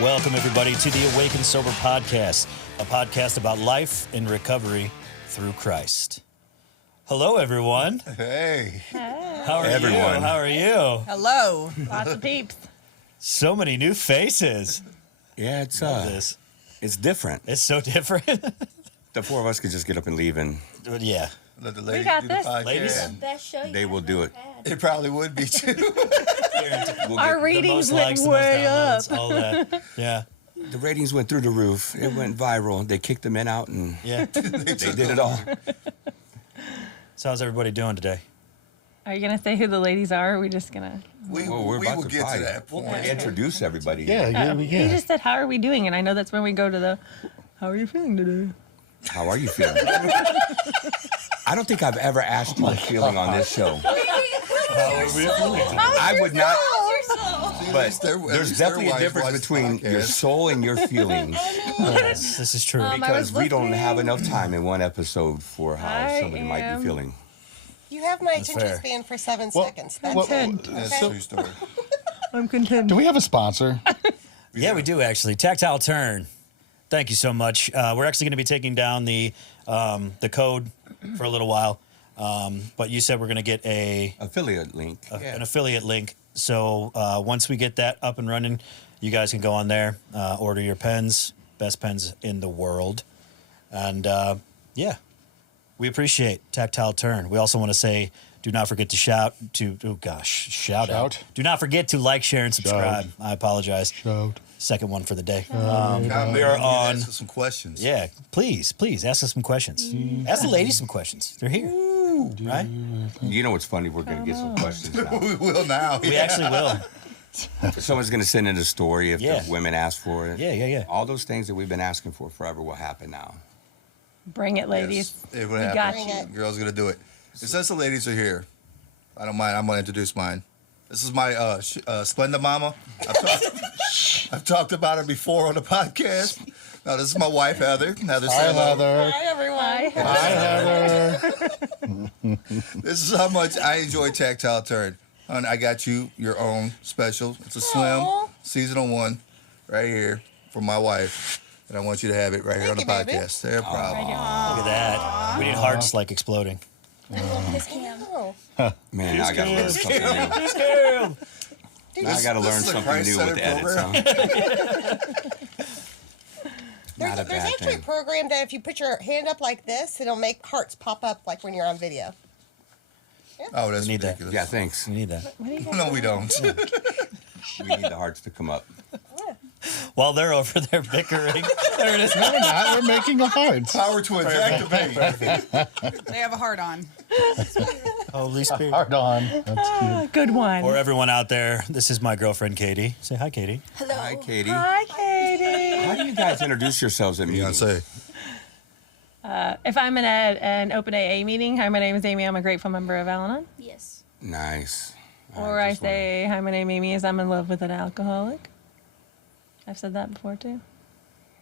Welcome, everybody, to the Awake and Sober podcast, a podcast about life and recovery through Christ. Hello, everyone. Hey. How are Everyone. you? How are you? Hello. Lots of peeps. So many new faces. Yeah, it's This. it's different. It's so different. The four of us could just get up and leave, and But yeah. Let the ladies got do the this. podcast. Ladies. Best show they will do it. It probably would be too. We'll Our get- ratings the most went likes, the most way up. downloads, all that. Yeah. the ratings went through the roof. It went viral. They kicked the men out, and Yeah. they did it all. So how's everybody doing today? Are you going to say who the ladies are? Or are we just going to? We we're about will to get to fight. that point. We'll introduce everybody. You just said, how are we doing? And I know that's when we go to the, how are you feeling today? How are you feeling? I don't think I've ever asked you a feeling on this show. I would not. But there's definitely a difference between your soul and your feelings, Yes, this is true. because we don't listening. have enough time in one episode for how I somebody might am- be feeling. You have my That's attention fair. span for 7 Well, seconds. That's well, it. That's a true story. I'm content. Do we have a sponsor? Yeah, we do actually. Tactile Turn. Thank you so much. We're actually going to be taking down the code for a little while, but you said we're going to get Affiliate link. an affiliate link. So once we get that up and running, you guys can go on there, order your pens, best pens in the world, and yeah, we appreciate Tactile Turn. We also want to say, do not forget to shout out. Do not forget to like, share, and subscribe. I apologize. Shout. Second one for the day. Now, we maybe are you can on. answer some questions. Yeah, please ask us some questions. Ask the ladies some questions. They're here, right? You know what's funny? We're going to get some questions now. We will now. We actually will. Someone's going to send in a story if Yeah. the women ask for it. Yeah. All those things that we've been asking for forever will happen now. Bring it, ladies. Yes, it will We happen. got Bring you. it. Girls gonna do it. And since the ladies are here, I don't mind. I'm gonna introduce mine. This is my Splenda Mama. I've talked about her before on the podcast. Now this is my wife Heather. Heather, Hi, say hello. Heather. Hi, everyone. Hi, Heather. This is how much I enjoy Tactile Turn. And I got you your own special. It's a slim Aw. seasonal one right here from my wife. And I want you to have it right here on the Thank you, baby. podcast. No problem. Look at that. We need hearts like exploding. Oh. Man, now I got to learn something new. Now I got to learn This is a something new with the edits. Christ-centered Huh? There's, Not a there's bad actually thing. a program that if you put your hand up like this, it'll make hearts pop up like when you're on video. Oh, that's We need that. ridiculous. Yeah, thanks. We need that. No, we don't. We need the hearts to come up. While they're over there bickering, there it is. No, we're not. We're making a heart. Power twins, activate. They have a heart on. Holy Spirit. Heart on. That's cute. Good one. For everyone out there, this is my girlfriend, Katie. Say hi, Katie. Hi, Katie. Hi, Katie. How do you guys introduce yourselves at meetings? Beyonce. If I'm in an open AA meeting, hi, my name is Amy. I'm a grateful member of Al-Anon. Yes. Nice. Or I say, hi, my name Amy is I'm in love with an alcoholic. I've said that before, too.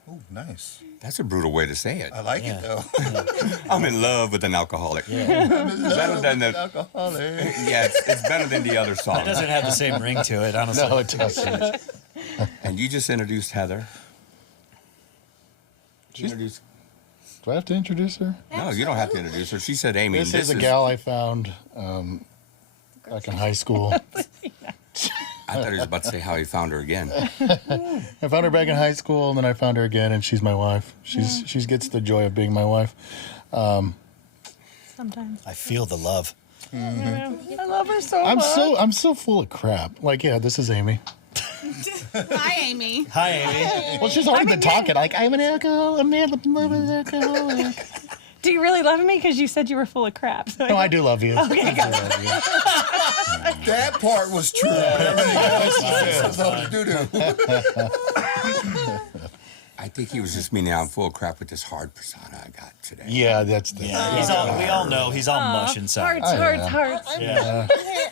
Oh, nice. That's a brutal way to say it. I like Yeah. it though. I'm in love with an alcoholic. Yeah. Better than the. Alcoholic. Yeah, it's better than the other It song. doesn't have the same ring to it, honestly. No, it doesn't. And you just introduced Heather. You She's- introduced. Do I have to introduce her? No, you don't have to introduce her. She said, "Amy, This is a gal I found back in high school. I thought he was about to say how he found her again. I found her back in high school, and then I found her again, and she's my wife. She gets the joy of being my wife. Sometimes. I feel the love. I love her so much. I'm so full of crap. Like, yeah, this is Amy. Hi, Amy. Hi, Amy. Well, she's already been talking. Like, I'm an alcoholic. I'm an alcoholic. Do you really love me? Because you said you were full of crap. So No, I do love you. Okay, I do love you. That part was true. Everything else was doo-doo. I think he was just meaning I'm full of crap with this hard persona I got today. Yeah, that's the. Yeah, we all know he's all mush inside. Hearts.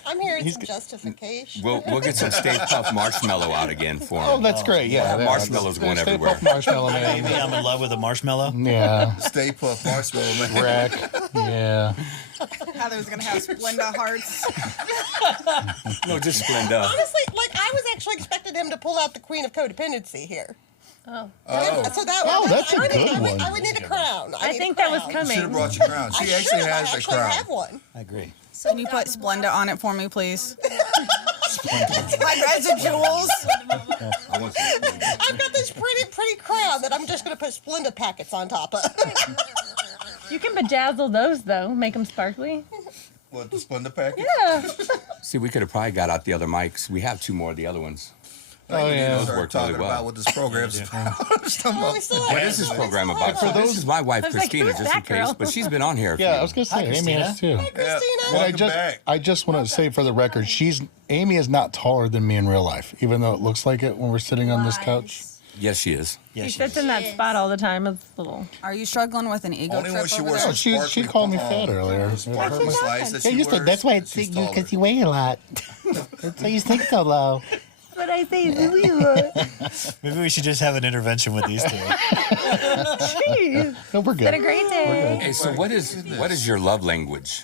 I'm hearing some justification. We'll get some Stay Puft Marshmallow out again for him. Oh, that's great. Yeah, Marshmallow's going Stay everywhere. Puft Marshmallow Amy, Man. I'm in love with a marshmallow. Yeah, Stay Puft Marshmallow Man. wreck. Yeah. Heather's gonna have Splenda hearts. No, just Splenda. Honestly, like I was actually expecting him to pull out the queen of codependency here. Oh. So that that's a I good one. I would need a crown. I need think a that was crown. coming. Should have brought your crown. She actually has I a actually crown. have one. I agree. Can you put Splenda on it for me, please? My residuals. I want some. I've got this pretty crown that I'm just going to put Splenda packets on top of. You can bedazzle those though, make them sparkly. What, the Splenda package? Yeah. See, we could have probably got out the other mics. We have 2 more of the other ones. Oh, yeah. Those Start worked really talking well. about what this program's about. Well, we still What have- is this program about? For So this those- is my wife, I was like, Christina, who's just in that girl? case, but she's been on here. a Yeah, few. I was gonna say Amy Christina. has too. Yeah. Christina. And Welcome back. I just want to say for the record, Amy is not taller than me in real life, even though it looks like it when we're sitting on this couch. Yes, she is. Yeah, She she sits is. in that spot all the time. It's little. Are you struggling with an ego Only when trip she over wears there? some she sparkly called me fat earlier. those Sparkly slides that Yeah, she you wears. said that's why I she's think you taller. because you weigh a lot. That's why you think so low. But I say, Maybe we should just have an intervention with these two. jeez. No, we're It's been a good. great day. Hey, so what is your love language?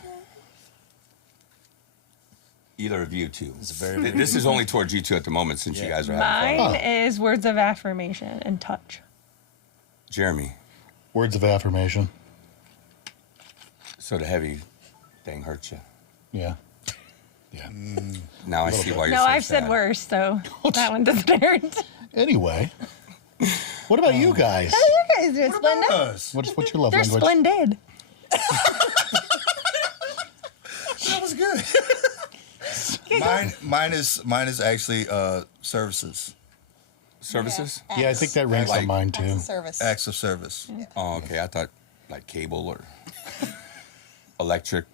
Either of you two. It's a very This is only towards you two at the moment since you guys are having Mine fun. is words of affirmation and touch. Jeremy, Words of affirmation. so the heavy thing hurts you. Yeah. Yeah. Now I see why you're No, so I've said sad. worse, so that one doesn't hurt. Anyway, what about you guys? How you guys doing, Splendid? Us. What's your love They're language? splendid. That was good. mine is actually services, Services? Yeah, I think that ranks on mine Acts too. of service. acts of service. Oh, okay. I thought like cable or electric.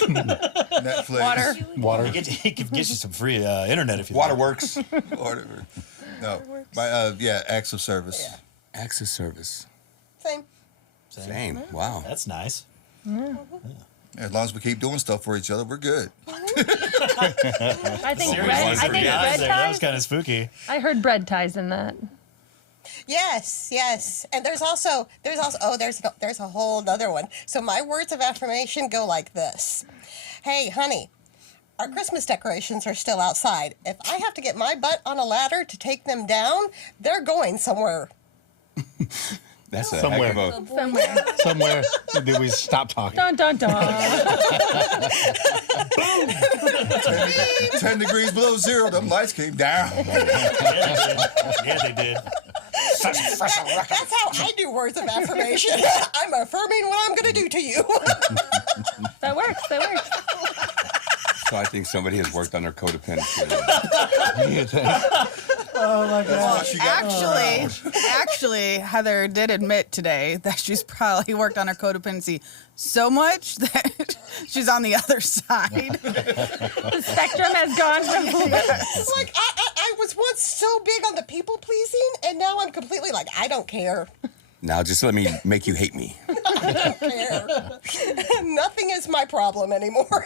Netflix, Water. Water. He could get you some free internet if you like. Waterworks. whatever. No, my acts of service. Yeah. Acts of service. Same. Same. Wow. That's nice. As long as we keep doing stuff for each other, we're good. I think Serious bread, ones I for think guys bread there. That was ties. kind of spooky. I heard bread ties in that. Yes, yes. And there's also there's a whole other one. So my words of affirmation go like this. Hey, honey, our Christmas decorations are still outside. If I have to get my butt on a ladder to take them down, they're going somewhere. That's a Somewhere. heck of a. Somewhere. Somewhere. Did we stop talking? Dun dun dun. 10 degrees below zero, them lights came down. Yeah, they did. That's how I do words of affirmation. I'm affirming what I'm going to do to you. That works. That works. So I think somebody has worked on their codependency. Actually, Heather did admit today that she's probably worked on her codependency so much that she's on the other side. The spectrum has gone from. Like, I was once so big on the people pleasing, and now I'm completely like, I don't care. Now just let me make you hate me. Care. Nothing is my problem anymore.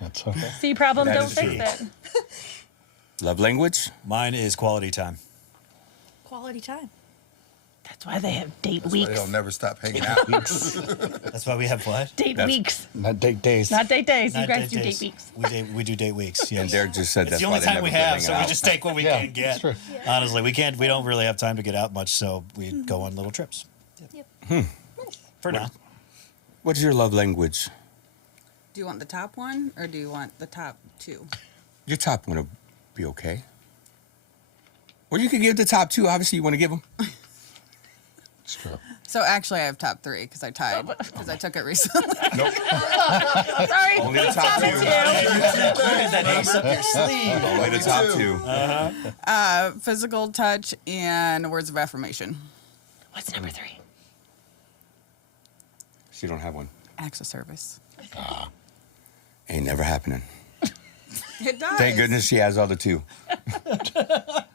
That's okay. See problem, That don't is fix true. it. Love language? Mine is quality time. Quality time. That's why they have date That's why weeks. they'll never stop hanging out. That's why we have what? Date That's- weeks, Not date days. not date days. You Not guys do days. date weeks. We do date weeks. Yes. And Derek just said It's that's the why only they time never we quit have, hanging so we out. just take what we Yeah, can get. that's true. Honestly, we don't really have time to get out much, so we go on little trips. For now. What's your love language? Do you want the top one or do you want the top two? Your top one will be okay. Or you could give the top two. Obviously, you want to give them. It's true. So actually, I have top three because I tied because I took it recently. Sorry, Only the it's top top two. two. That ace up your sleeve. Only the top two. Physical touch and words of affirmation. What's number 3? She don't have one. Acts of service. Ain't never happening. It does. Thank goodness she has other two.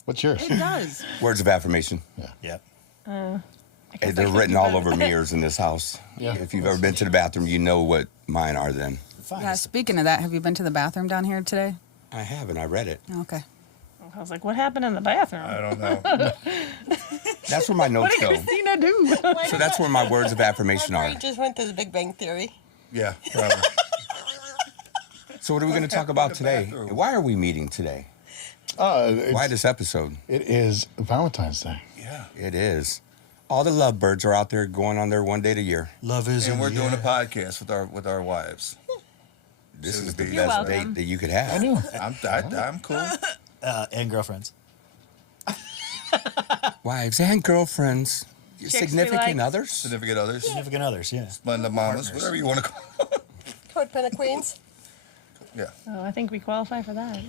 What's yours? It does. Words of affirmation. Yep. Hey, they're written all over mirrors in this house. Yeah. If you've ever been to the bathroom, you know what mine are then. Fine. Yeah, speaking of that, have you been to the bathroom down here today? I haven't. I read it. Okay. I was like, what happened in the bathroom? I don't know. That's where my What notes did go. Christina do? So that's where my words of affirmation My are. brain just went to the Big Bang Theory. Yeah, probably. So what are we going to talk about today? bathroom. Why are we meeting today? Why this episode? It is Valentine's Day. Yeah. It is. All the lovebirds are out there going on their one date a year. Love is And in we're the doing a air. podcast with our wives. This is the You're best welcome. date that you could have. I know. I'm cool. And girlfriends. Wives and girlfriends. Your Chicks we significant like. others. Significant others. Significant others, yeah. Splenda mamas, whatever you want to call them. Codependent queens. Yeah. Oh, I think we qualify for that.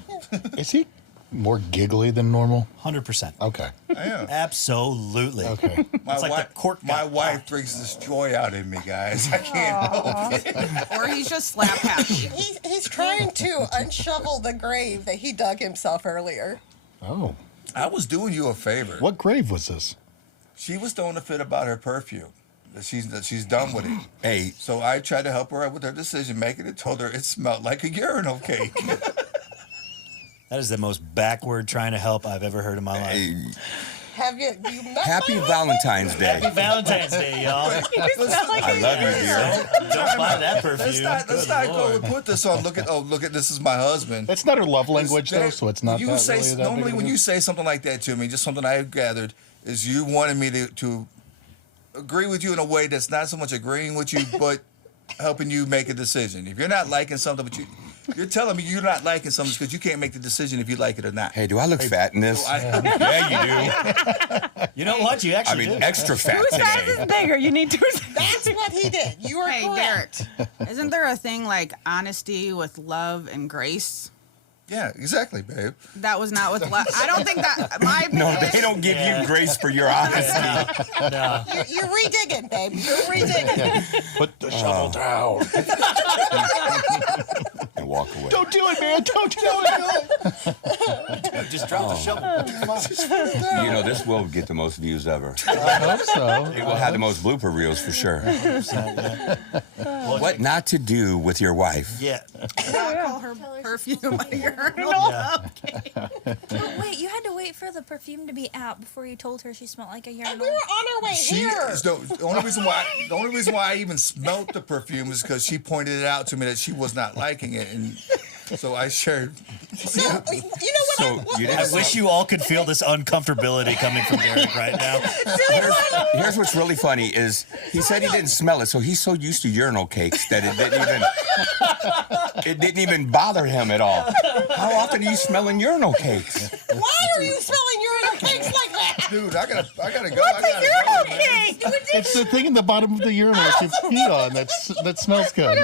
Is he more giggly than normal? 100%. Okay. I am. Absolutely. Okay. It's like the cork my got wife popped. brings this joy out in me, guys. I can't help it. Or he's just slap happy. He's trying to unshovel the grave that he dug himself earlier. Oh. I was doing you a favor. What grave was this? She was throwing a fit about her perfume. That she's done with it. Hey, So I tried to help her out with her decision making and told her it smelled like a urinal cake. That is the most backward trying to help I've ever heard in my life. hey, Have you met happy my Valentine's Day. Happy Valentine's Day, y'all. I love you, dear. Don't buy that Let's perfume. not Good go Lord. and put this on. Look at this is my husband. That's not her love language, though, so it's not You that say really that normally big of a when deal. you say something like that to me, just something I've gathered is you wanted me to agree with you in a way that's not so much agreeing with you, but helping you make a decision. If you're not liking something, but you're telling me you're not liking something because you can't make the decision if you like it or not. Hey, do I look fat in this? Yeah, you do. You know what? You I actually mean, do. extra fat Whose size today. is bigger? You need to. That's what he did. You are Hey, correct. Derek, isn't there a thing like honesty with love and grace? Yeah, exactly, babe. That was not with love. I don't think that my No, opinion they is- don't give Yeah. you grace for your honesty. No. You're redigging, babe. You're redigging. Put the shovel down. And walk away. Don't do it, man. Don't do it. Just drop the shovel. You know, this will get the most views ever. I hope so. It will have the most blooper reels for sure. Yeah. What not to do with your wife. Yeah. not call her perfume a urinal. But wait, you had to wait for the perfume to be out before you told her she smelled like a And urinal. we were on our way She here. is the only reason why I even smelt the perfume is because she pointed it out to me that she was not liking it, and so I shared. So, you know what? So you I didn't. wish you all could feel this uncomfortability coming from Derek right now. Here's what's really funny is he said he didn't smell it, so he's so used to urinal cakes that it didn't even bother him at all. How often are you smelling urinal cakes? Why are you smelling urinal cakes like that? Dude, I gotta go. What's a urinal man. cake? It's the thing in the bottom of the urinal that you pee on that smells good.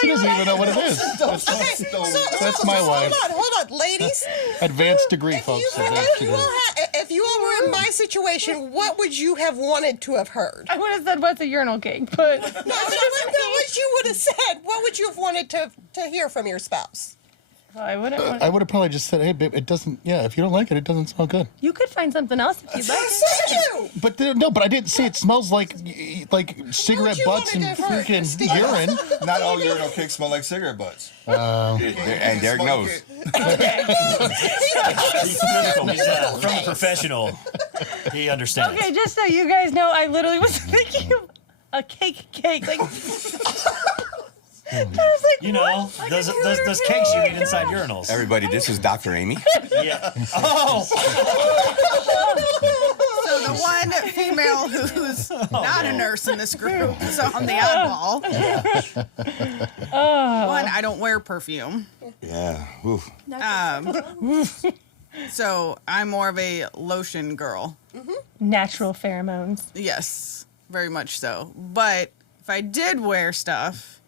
She doesn't even know what it is. That's my wife. Hold on, ladies. Advanced degree, folks. Advanced degree. If you all were in my situation, what would you have wanted to have heard? I would have said, "What's a urinal cake?" But No, what you would have said. What would you have wanted to hear from your spouse? I wouldn't. I would have probably just said, "Hey, babe, it doesn't. Yeah, if you don't like it, it doesn't smell good." You could find something else if you'd like. Thank you. But no, but I didn't say it smells like cigarette you butts and wanted to have heard? freaking urine. Not all urinal cakes smell like cigarette butts. And Derek knows. He's from a professional. He understands. Okay, just so you guys know, I literally was thinking of a cake. Like, I was like, You know, what? those Like a cakes you cake. eat inside urinals. Everybody, this is Dr. Amy. Yeah. Oh. So the one female who's not a nurse in this group is on the oddball. One, I don't wear perfume. Yeah. Oof. So I'm more of a lotion girl. Natural pheromones. Yes, very much so. But if I did wear stuff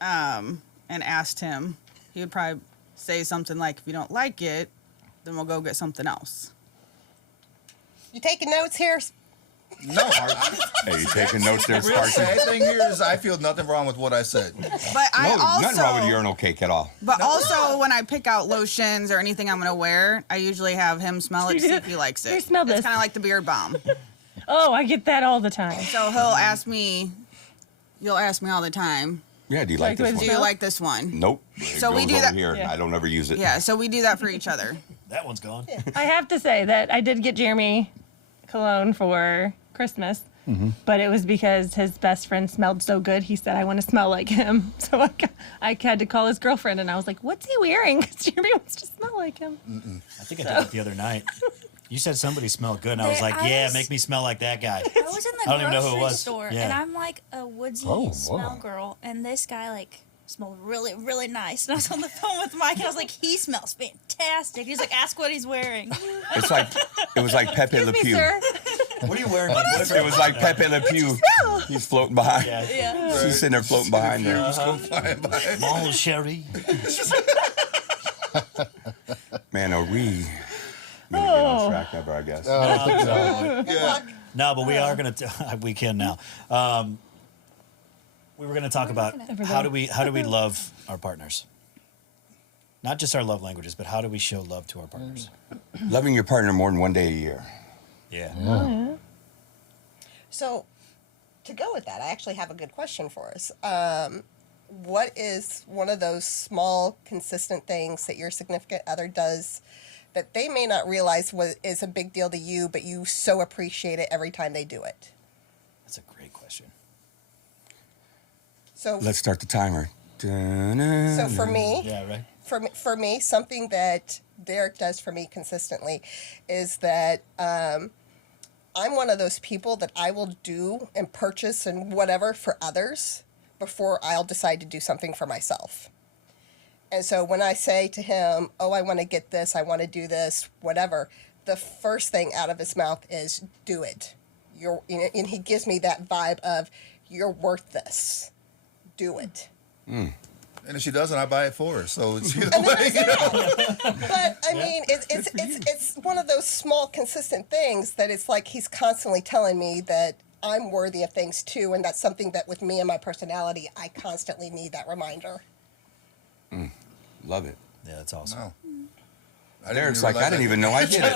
and asked him, he would probably say something like, if you don't like it, then we'll go get something else. You taking notes here? No, Hey, you taking notes there, the real Sparky? sad thing here is I feel nothing wrong with what I said. But I No, also, nothing wrong with urinal cake at all. But also, when I pick out lotions or anything I'm gonna wear, I usually have him smell it to see if he likes it. Here, smell this. It's kind of like the beard balm. Oh, I get that all the time. So he'll ask me, you'll ask me all the time, Yeah, do you like Like this with do one? you like this one? Nope. So It we goes do over that- here. Yeah. I don't ever use it. Yeah, so we do that for each other. That one's gone. I have to say that I did get Jeremy cologne for Christmas, But it was because his best friend smelled so good. He said, "I want to smell like him." So I had to call his girlfriend, and I was like, "What's he wearing?" Because Jeremy wants to smell like him. I think I did it the other night. You said somebody smelled good, and I was like, "Yeah, make me smell like that guy." I was in the I don't even know who it grocery was. store, Yeah. and I'm like a woodsy Oh, smell wow. girl, and this guy like smelled really, really nice. And I was on the phone with Mike, and I was like, "He smells fantastic." He's like, "Ask what he's wearing." It's like it was like Pepe Le Excuse me, Pew. sir. What are you wearing? Like, It was like Pepe Le Pew. He's floating behind. Yeah. Yeah. She's sitting there floating behind there. Mon Sherry. Man, are we gonna get on track ever? I guess. Yeah. No, but we are gonna. We can now. We were gonna talk about how do we love our partners. Not just our love languages, but how do we show love to our partners? Loving your partner more than one day a year. Yeah. So, to go with that, I actually have a good question for us. What is one of those small, consistent things that your significant other does that they may not realize is a big deal to you, but you so appreciate it every time they do it? That's a great question. So, Let's start the timer. so for me, Yeah, right. for me, something that Derek does for me consistently is that I'm one of those people that I will do and purchase and whatever for others before I'll decide to do something for myself. And so when I say to him, "Oh, I want to get this, I want to do this, whatever," the first thing out of his mouth is, "Do it." And he gives me that vibe of, "You're worth this. Do it." And if she doesn't, I buy it for her. So it's either And then way. I say no. But I mean, it's one of those small, consistent things that it's like he's constantly telling me that I'm worthy of things too, and that's something that with me and my personality, I constantly need that reminder. Love it. Yeah, that's awesome. Wow. Derek's like, I didn't even know I did it.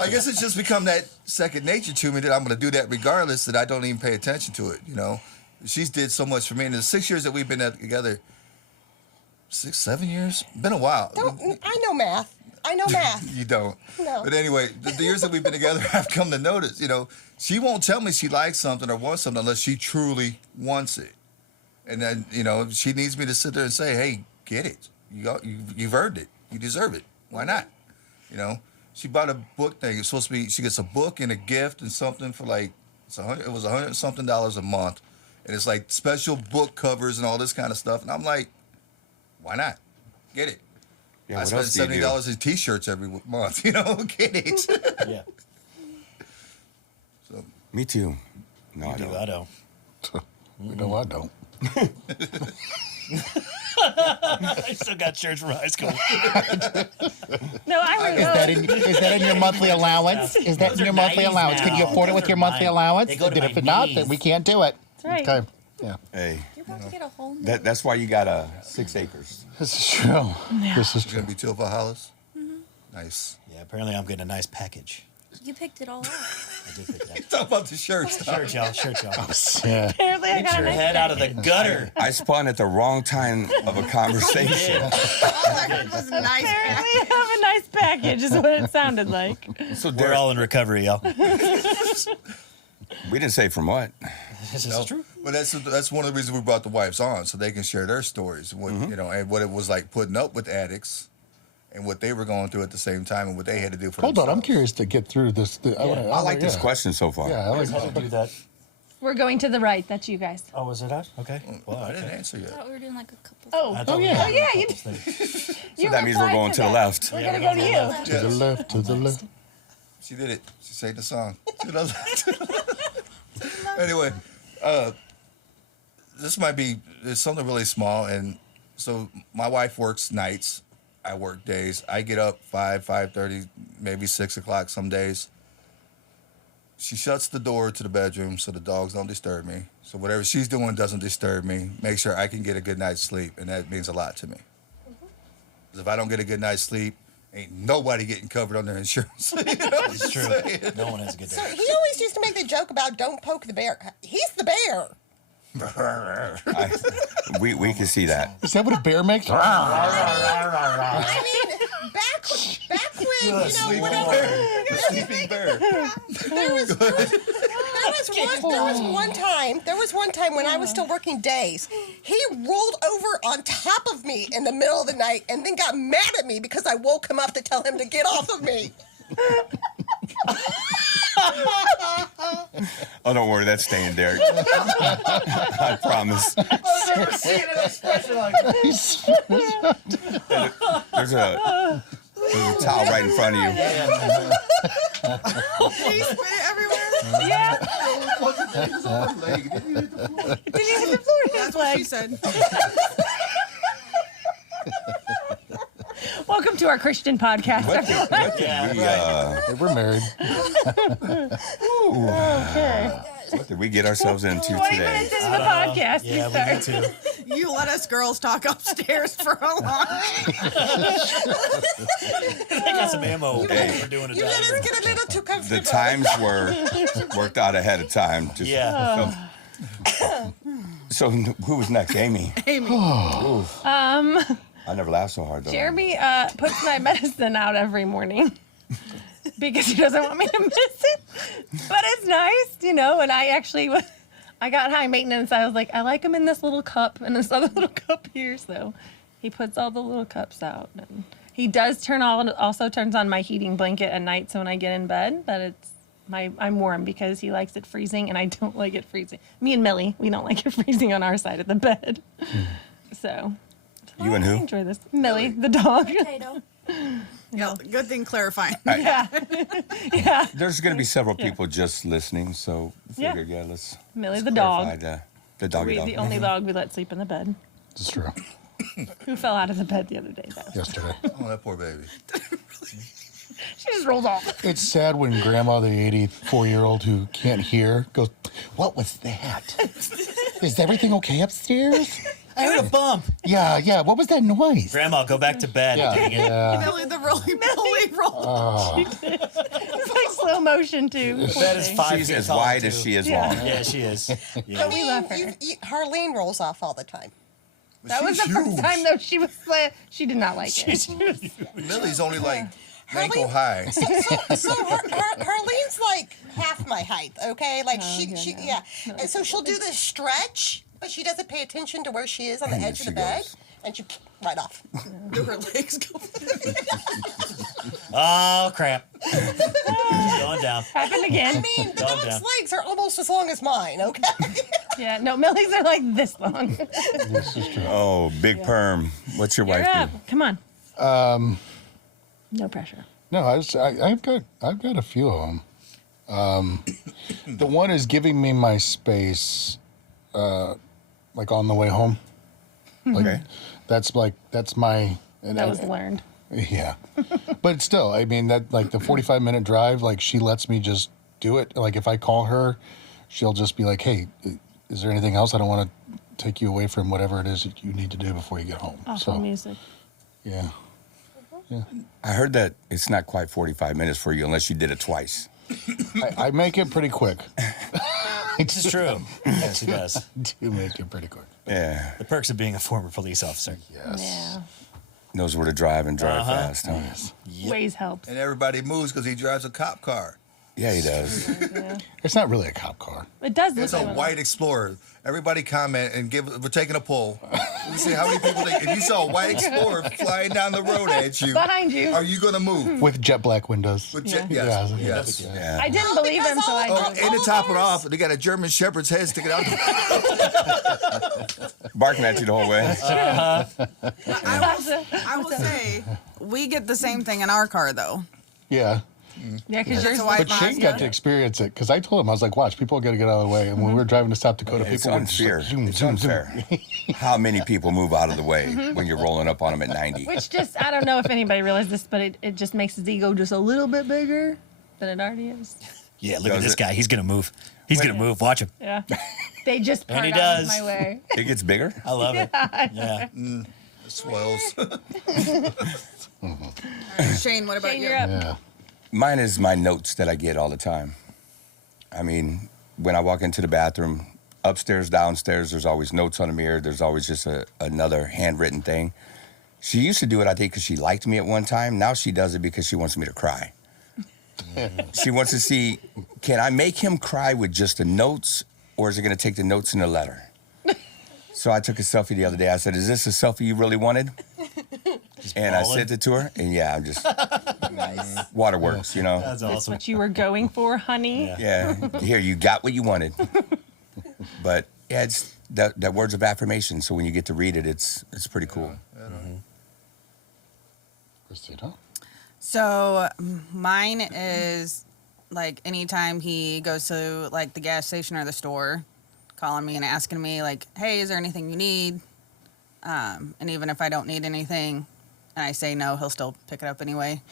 I guess it's just become that second nature to me that I'm going to do that regardless, that I don't even pay attention to it, you know. She's did so much for me. In the 6 years that we've been together, 6, 7 years? Been a while. I know math. I know math. You don't. No. But anyway, the years that we've been together, I've come to notice, you know, she won't tell me she likes something or wants something unless she truly wants it. And then, you know, she needs me to sit there and say, "Hey, get it. You've earned it. You deserve it. Why not?" You know, she bought a book thing. It's supposed to be, she gets a book and a gift and something for like, it was $100 and something a month. And it's like special book covers and all this kind of stuff. And I'm like, why not? Get it. Yeah, I what spend else do you do? $70 in T-shirts every month, you know, get it. Yeah. So, Me too. No, I Do don't. I don't. You know I don't. I still got shirts from high school. No, I would go. Is that in your monthly allowance? Is that Those in are your monthly 90s allowance? Can you now. afford it Those with are your monthly mine. allowance? They go to If my not, knees. then we can't do it. That's right. Okay. Yeah. Hey, You're about to get a whole new. that's why you got 6 acres. This is true. This is it's true. going to be Tilfa Hollis? Nice. Yeah, apparently I'm getting a nice package. You picked it all out. I did pick it up. Talk about the shirts. Shirts, y'all. Shirts, y'all. Yeah. Apparently, I Get got a your nice head out of the package. gutter. I spun at the wrong time of a conversation. That was nice. Apparently, I have a nice package, is what it sounded like. So We're Derek, all in recovery, y'all. we didn't say from what. This is true. But that's one of the reasons we brought the wives on, so they can share their stories, what, you know, and what it was like putting up with addicts, and what they were going through at the same time, and what they had to do for Hold on, themselves. I'm curious to get through this. I like this question so far. Yeah, I like How to do that? We're going to the right. That's you guys. Oh, was it us? Okay. Well, I didn't okay. answer I yet. thought we were doing like a couple. Oh, I thought we yeah. had Oh, yeah, a you- couple things. you that means we're replied going to the that. left. We're Yeah, going to we're go to going you. to to the left, to the left. She did it. She sang the song. To the left. Anyway, this might be it's something really small, and so my wife works nights. I work days. I get up 5:30, maybe 6 o'clock some days. She shuts the door to the bedroom so the dogs don't disturb me. So whatever she's doing doesn't disturb me. Make sure I can get a good night's sleep, and that means a lot to me. 'Cause if I don't get a good night's sleep, ain't nobody getting covered on their insurance. You know what It's I'm true. saying? No one has a good So day. he always used to make the joke about don't poke the bear. He's the bear. We can see that. Is that what a bear makes? I mean, back when The sleeping bear. There was one time when I was still working days. He rolled over on top of me in the middle of the night and then got mad at me because I woke him up to tell him to get off of me. Oh, don't worry, that's staying, Derek. I promise. I've never seen an expression like that. There's a towel right in front of you. Did he spit it everywhere? Yeah. Didn't you hit the floor? Did he hit the floor? That's what she said. Welcome to our Christian podcast. What did we, Hey, we're married. Okay. what did we get ourselves into 20 today? minutes into the podcast, Yeah, we we need start. to. You let us girls talk upstairs for a long time. I got some ammo Hey. for doing it You down let us here. get a little too comfortable. The times were worked out ahead of time. Just, Yeah. So who was next? Amy. Amy. I never laughed so hard though. Jeremy puts my medicine out every morning because he doesn't want me to miss it. But it's nice, you know, and I got high maintenance. I was like, I like them in this little cup and this other little cup here. So he puts all the little cups out. And he does also turns on my heating blanket at night. So when I get in bed, I'm warm because he likes it freezing and I don't like it freezing. Me and Millie, we don't like it freezing on our side of the bed. So. You and I who? enjoy this. Millie, the dog. Potato. Yeah, good thing clarifying. Yeah. Yeah. There's going to be several people just listening, so Yeah. figured, let's Millie, let's the clarify dog. The doggy We, dog. the only dog we let sleep in the bed. It's true. Who fell out of the bed the other day, though. Yesterday. Oh, that poor baby. She just rolled off. It's sad when Grandma, the 84-year-old who can't hear, goes, "What was that? Is everything okay upstairs?" I heard a bump. Yeah. What was that noise? Grandma, go back to bed. Dang it. Yeah. Millie, the roly roll. It's like slow motion, too. The bed is 5 She's feet as tall, wide too. as she is Yeah. long. Yeah, she is. Yeah. We love her. Harleen rolls off all the time. That was the first time, though, she did not like it. Millie's only like ankle high. So Harleen's like half my height, okay? Like and so she'll do this stretch, but she doesn't pay attention to where she is on the edge of she the bed, goes. and she right off. Do her legs go? Oh, crap. Going down. Happened I again. mean, the Calm dog's down. legs are almost as long as mine, okay? Yeah, no, Millie's are like this long. This is true. Oh, big perm. What's your You're wife up. do? Come on. No pressure. No, I've got a few of them. The one is giving me my space, like on the way home. Like, Okay. that's my. And That was learned. Yeah, but still, I mean that like the 45-minute drive, like she lets me just do it. Like if I call her, she'll just be like, "Hey, is there anything else? I don't want to take you away from whatever it is that you need to do before you get home." Awful music. Yeah. I heard that it's not quite 45 minutes for you unless you did it twice. I make it pretty quick. This is true. Yes, he does. I do make it pretty quick. Yeah. The perks of being a former police officer. Yes. Yeah. Knows where to drive and drive fast. Huh? Ways helps. And everybody moves because he drives a cop car. Yeah, he does. Yeah. It's not really a cop car. It does look It's a like one. white Explorer. Everybody comment and we're taking a poll. We see how many people if you saw a white Explorer flying down the road at you, Behind you. are you gonna move? With jet black windows. With Yeah. yes, Yeah. yes. Yeah. I didn't believe him, so I Oh, did. and to top it off, they got a German Shepherd's head sticking out. Barking at you the whole way. I will say, we get the same thing in our car, though. Yeah. Yeah, because yours a white But Shane got to experience it because I told him, I was like, watch, people got to get out of the way. And when we were driving to South Dakota, It's people would just unfair. like, zoom, It's zoom, zoom. unfair. How many people move out of the way when you're rolling up on them at 90? Which just, I don't know if anybody realized this, but it just makes his ego just a little bit bigger than it already is. Yeah, look at Does this it? guy. He's going to move. He's going to move. Watch him. Yeah. They just And part he out of does. my way. It gets bigger? I love it. Yeah. Swells. Shane, what about Shane, you? you're up. Yeah. Mine is my notes that I get all the time. I mean, when I walk into the bathroom, upstairs, downstairs, there's always notes on the mirror. There's always just another handwritten thing. She used to do it, I think, because she liked me at one time. Now she does it because she wants me to cry. She wants to see, can I make him cry with just the notes, or is it going to take the notes in the letter? So I took a selfie the other day. I said, is this a selfie you really wanted? And I sent it to her, and yeah, I'm just waterworks, you know. That's That's awesome. what you were going for, honey. Yeah, here, you got what you wanted. But yeah, it's that words of affirmation. So when you get to read it, it's pretty cool. Christina? So mine is like anytime he goes to like the gas station or the store, calling me and asking me like, hey, is there anything you need? And even if I don't need anything and I say no, he'll still pick it up anyway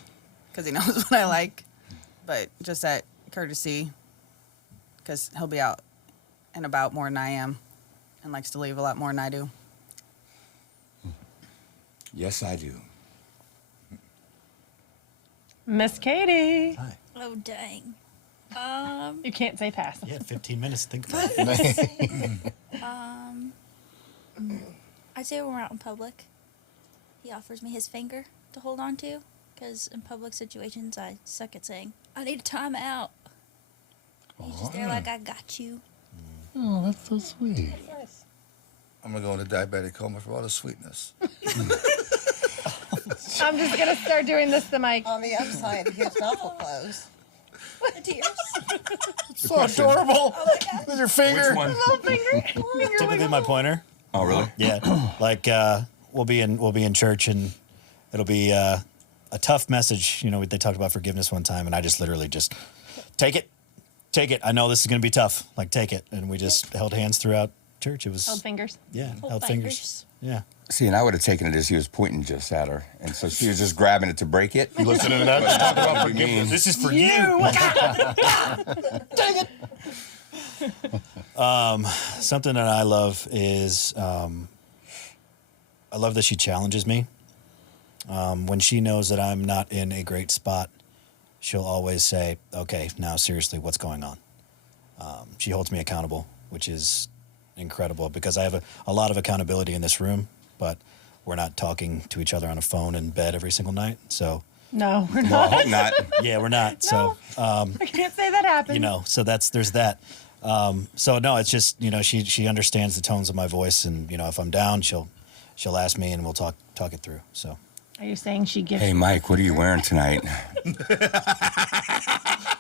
because he knows what I like. But just that courtesy, because he'll be out and about more than I am and likes to leave a lot more than I do. Yes, I do. Miss Katie. Hi. Oh dang. You can't say pass. Yeah, 15 minutes to think about it. I'd say when we're out in public, he offers me his finger to hold on to, because in public situations I suck at saying, I need a timeout. He's just there like, I got you. Oh, that's so sweet. I'm gonna go into diabetic coma for all the sweetness. I'm just gonna start doing this to Mike. On the upside, his mouth will close. The tears. So adorable. Oh my God. With your finger. Which one? Little finger. Typically my pointer. Oh, really? Yeah. Like we'll be in church and it'll be a tough message. You know, they talked about forgiveness one time and I just literally just take it. I know this is going to be tough. Like take it. And we just held hands throughout church. It was Held fingers. Yeah, Hold held fingers. Yeah. See, and I would have taken it as he was pointing just at her. And so she was just grabbing it to break it. You listening to that? Talk about forgiveness. This is for you. Dang it. Something that I love is I love that she challenges me. When she knows that I'm not in a great spot, she'll always say, okay, now seriously, what's going on? She holds me accountable, which is incredible because I have a lot of accountability in this room, but we're not talking to each other on a phone in bed every single night. So, No, we're Well, I not. hope not. yeah, we're not. So, I can't say that happened. you know, so there's that. So no, it's just, you know, she understands the tones of my voice and, you know, if I'm down, she'll ask me and we'll talk it through. So Are you saying she gives? Hey, Mike, what are you wearing tonight?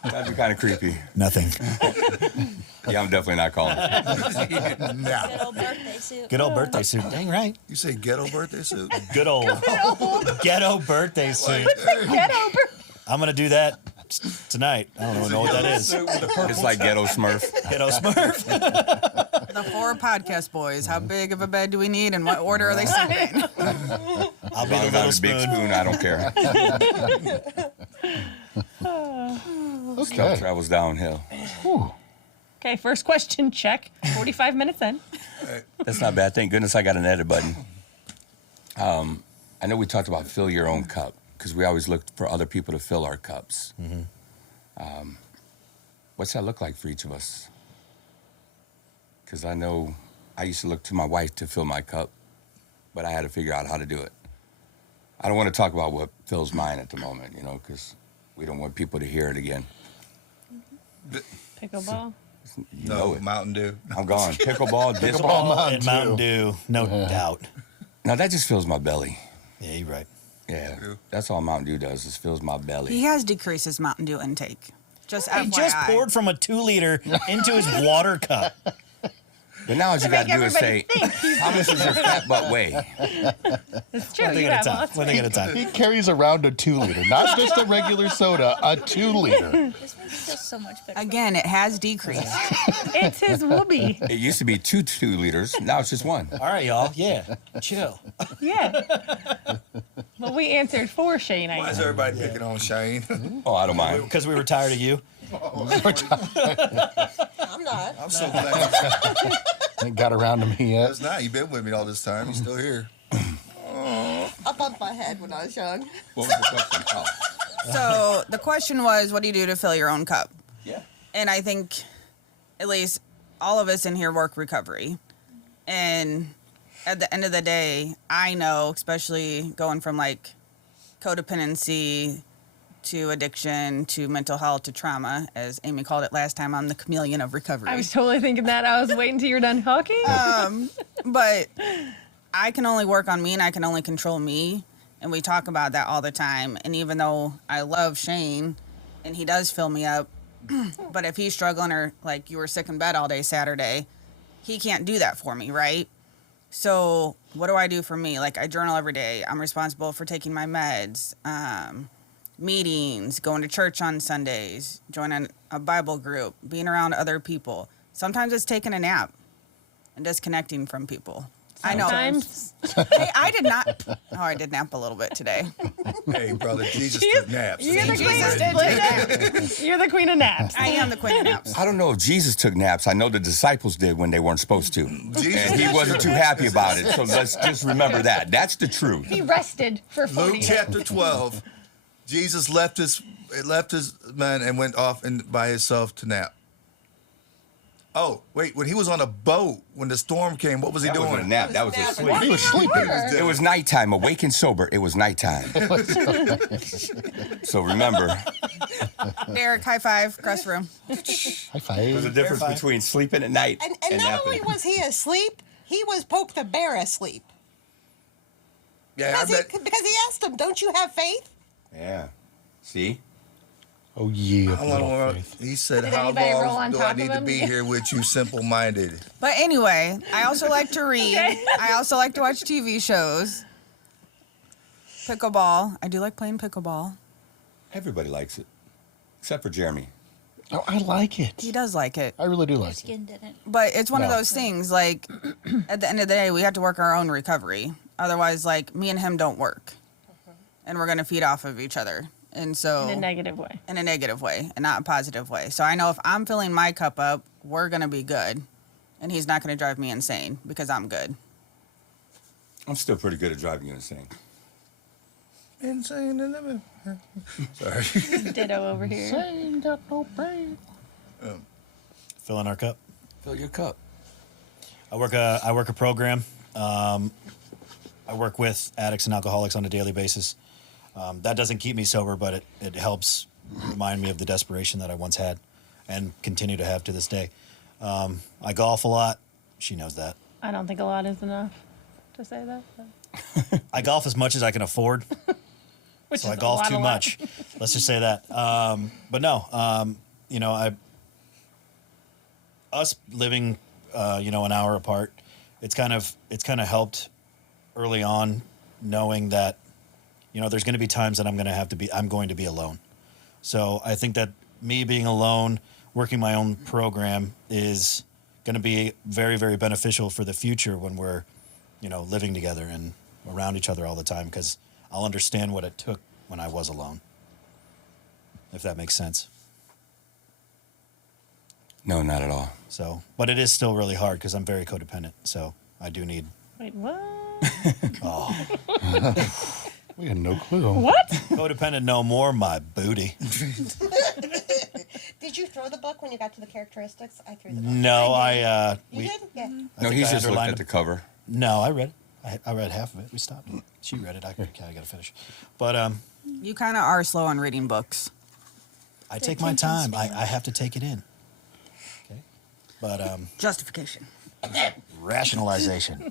That'd be kind of creepy. nothing. Yeah, I'm definitely not calling. Nah. Good old birthday suit. Good old birthday suit. Dang right. You say ghetto birthday suit? Good old ghetto birthday suit. Get over. I'm going to do that tonight. I don't even know what that is. It's like ghetto Smurf. Ghetto Smurf. The 4 podcast boys, how big of a bed do we need and what order are they sleeping? I'll be As the long little as I have a big spoon. spoon, I don't care. Stuff Okay. travels downhill. Okay, first question check. 45 minutes in. That's not bad. Thank goodness I got an edit button. I know we talked about fill your own cup because we always look for other people to fill our cups. What's that look like for each of us? Because I know I used to look to my wife to fill my cup, but I had to figure out how to do it. I don't want to talk about what fills mine at the moment, you know, because we don't want people to hear it again. Pickleball. You know it. Mountain Dew. I'm gone. Pickleball, disc Pickleball, ball. And Mountain Dew, no doubt. No, that just fills my belly. Yeah, you're right. Yeah, True. that's all Mountain Dew does. Is fills my belly. He has decreased his Mountain Dew intake. Just He FYI. just poured from a 2-liter into his water cup. But now all you got to do is say, everybody think how much does your fat butt weigh? It's true. One thing You at a have time. lots. One thing at a time. He carries around a 2-liter, not just a regular soda, a 2-liter. This makes me feel so much better. Again, it has decreased. It's his whoopee. It used to be 2 liters. Now it's just 1. All right, y'all. Yeah. Chill. Yeah. Well, we answered for Shane. Why I is guess. everybody picking on Shane? Oh, I don't mind. Because we were tired of you. I'm not. I'm so glad Ain't got around to me yet. he's not. You've been with me all this time. He's still here. I bumped my head when I was young. What was the question? Oh. So the question was, what do you do to fill your own cup? Yeah. And I think at least all of us in here work recovery. And at the end of the day, I know, especially going from like codependency to addiction to mental health to trauma, as Amy called it last time, I'm the chameleon of recovery. I was totally thinking that. I was waiting till you're done talking. But I can only work on me and I can only control me. And we talk about that all the time. And even though I love Shane and he does fill me up, but if he's struggling or like you were sick in bed all day Saturday, he can't do that for me, right? So what do I do for me? Like I journal every day. I'm responsible for taking my meds, meetings, going to church on Sundays, joining a Bible group, being around other people. Sometimes it's taking a nap and disconnecting from people. Sometimes. I know. Hey, I did not. Oh, I did nap a little bit today. Hey, brother, Jesus took naps. You're the queen Jesus of did naps. You're the queen of naps. I am the queen of naps. I don't know if Jesus took naps. I know the disciples did when they weren't supposed to. Jesus And he wasn't too happy about it. So let's just remember that. That's the truth. He rested for 40 Luke days. chapter 12, Jesus left his man and went off by himself to nap. Oh, wait, when he was on a boat, when the storm came, what was he That doing? wasn't a nap. That was a sleep. He was sleeping. It was nighttime. Awake and sober. It was nighttime. So remember, Derek, high five, across the room. High there's a five. difference between sleeping at night And and not napping. only was he asleep, he was Poke the Bear asleep. Yeah, I bet. Because he asked him, "Don't you have faith?" Yeah. See? Oh, yeah. How long little will- faith. he said, Did how anybody roll on long do I top of need to him? be here with you, simple-minded? But anyway, I also like to read. I also like to watch TV shows. Pickleball. I do like playing pickleball. Everybody likes it. Except for Jeremy. Oh, I like it. He does like it. I really do like it. Skin didn't. But it's one of No. those things, like, at the end of the day, we have to work our own recovery. Otherwise, like, me and him don't work. And we're going to feed off of each other. And so... In a negative way. in a negative way and not a positive way. So I know if I'm filling my cup up, we're going to be good. And he's not going to drive me insane because I'm good. I'm still pretty good at driving you insane. Insane and living. Sorry. Ditto over here. Ain't got no brain. Filling our cup. Fill your cup. I work a program. I work with addicts and alcoholics on a daily basis. That doesn't keep me sober, but it helps remind me of the desperation that I once had and continue to have to this day. I golf a lot. She knows that. I don't think a lot is enough to say that. But. I golf as much as I can afford. Which So is I a golf lot, too a lot. much. Let's just say that. But no, us living, an hour apart, it's kind of helped early on, knowing that, there's going to be times that I'm going to be alone. So I think that me being alone, working my own program is going to be very, very beneficial for the future when we're, living together and around each other all the time, because I'll understand what it took when I was alone, if that makes sense. No, not at all. So, but it is still really hard because I'm very codependent. So I do need. Wait, what? We had no clue. What? Codependent no more, my booty. Did you throw the book when you got to the characteristics? I threw the book. No, You did? Yeah. I No, think he's I just looked underlined at the it. cover. No, I read it. I read half of it. We stopped. She read it. I got to finish. But You kind of are slow on reading books. I The take my attention time. span. I have to take it in. Okay. But Justification. rationalization.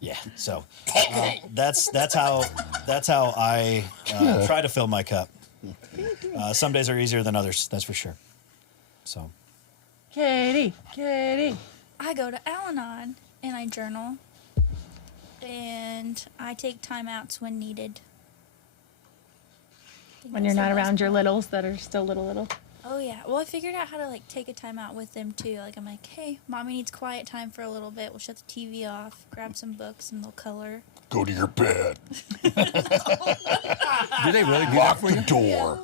Yeah. So that's how I try to fill my cup. Some days are easier than others. That's for sure. So Katie. I go to Al-Anon and I journal. And I take timeouts when needed. I think When that's you're the not best around your part. littles that are still little. Oh yeah. Well, I figured out how to take a time out with them too. Like I'm like, hey, mommy needs quiet time for a little bit. We'll shut the TV off, grab some books, and they'll color. Go to your bed. Do they really do that Lock for the you? door.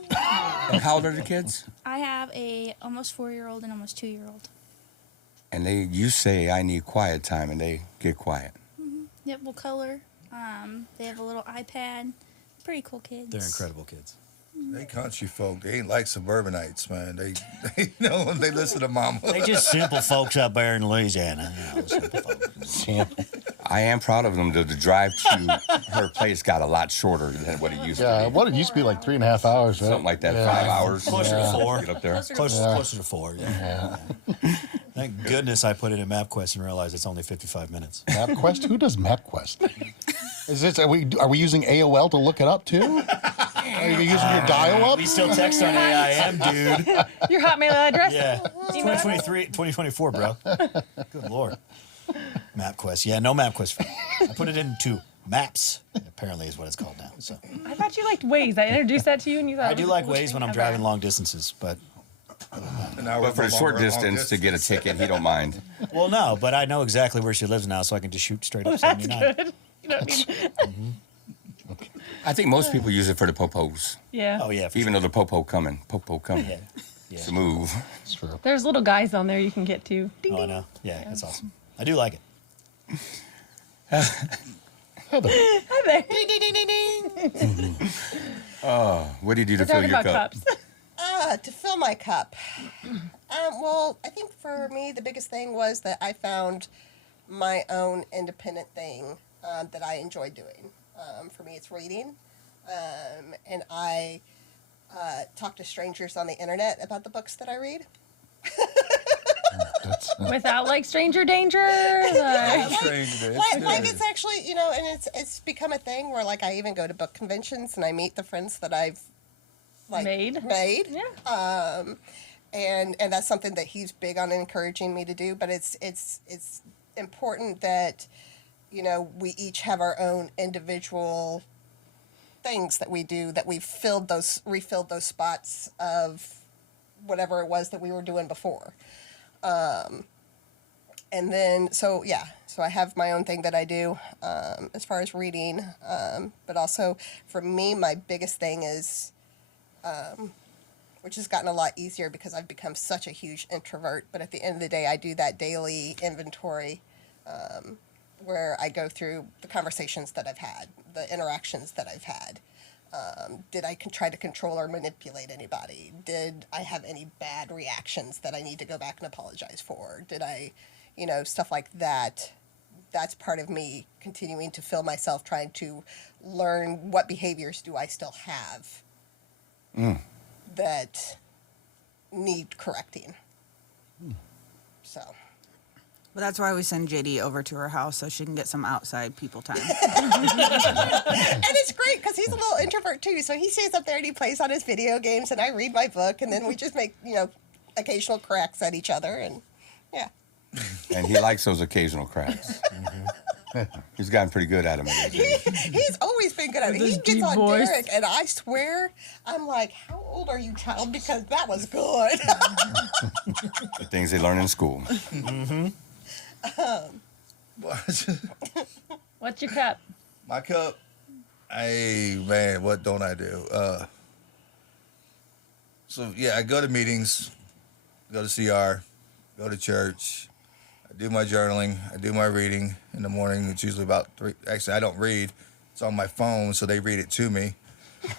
And how old are the kids? I have a almost 4-year-old and almost 2-year-old. And you say I need quiet time, and they get quiet. Yep, we'll color. They have a little iPad. Pretty cool kids. they're incredible kids. They country folk. They ain't like suburbanites, man. They they listen to mama. They just simple folks up there in Louisiana. Simple folks. Sam. I am proud of them. The drive to her place got a lot shorter than what it used to Yeah, be. what it used to be like 3.5 hours, right? Something like that, Yeah. 5 hours. Closer to 4. Get up there. Closer to 4, yeah. Thank goodness I put it in MapQuest and realized it's only 55 minutes. MapQuest? Who does MapQuest? Is this are we using AOL to look it up too? Are you using your dial-up? We still text on AIM, dude. Your Hotmail address? Yeah. It's 2024, bro. Good Lord. MapQuest. Yeah, no MapQuest. For me. I put it into Maps, apparently is what it's called now. So I thought you liked Waze. I introduced that to you and you thought I it do was like the coolest Waze thing when I'm ever. driving long distances, but But for the short distance to get a ticket, he don't mind. well, no, but I know exactly where she lives now, so I can just shoot straight up That's 79. good. You don't need. I think most people use it for the popos, Yeah. Oh yeah, for even sure. though the popo coming. Yeah. It's a move. It's true. There's little guys on there you can get to. Ding, Oh, I ding. know. Yeah, that's awesome. I do like it. Heather, Hi there. What do you do to We're fill talking your about cup? cups. To fill my cup. Well, I think for me, the biggest thing was that I found my own independent thing that I enjoy doing. For me, it's reading. And I talk to strangers on the internet about the books that I read. that's Without like stranger danger. Like, Like it's actually, and it's become a thing where like I even go to book conventions and I meet the friends that I've Made. Yeah. And that's something that he's big on encouraging me to do. But it's important that we each have our own individual things that we do, that we've refilled those spots of whatever it was that we were doing before. And then so I have my own thing that I do as far as reading, but also for me my biggest thing is which has gotten a lot easier because I've become such a huge introvert, but at the end of the day I do that daily inventory where I go through the conversations that I've had, the interactions that I've had. Did I try to control or manipulate anybody? Did I have any bad reactions that I need to go back and apologize for? Did I, stuff like that? That's part of me continuing to fill myself, trying to learn what behaviors do I still have that need correcting. So. But that's why we send JD over to her house so she can get some outside people time. And it's great because he's a little introvert too. So he stays up there and he plays on his video games, and I read my book, and then we just make occasional cracks at each other, and yeah. And he likes those occasional cracks. He's gotten pretty good at them. He's always been good at it. With He his gets deep on voice. Derek, and I swear, I'm like, how old are you, child? Because that was good. The things they learn in school. What's your cup? My cup. Hey man, what don't I do? So yeah, I go to meetings, go to CR, go to church. I do my journaling. I do my reading in the morning. It's usually about 3. Actually, I don't read. It's on my phone, so they read it to me.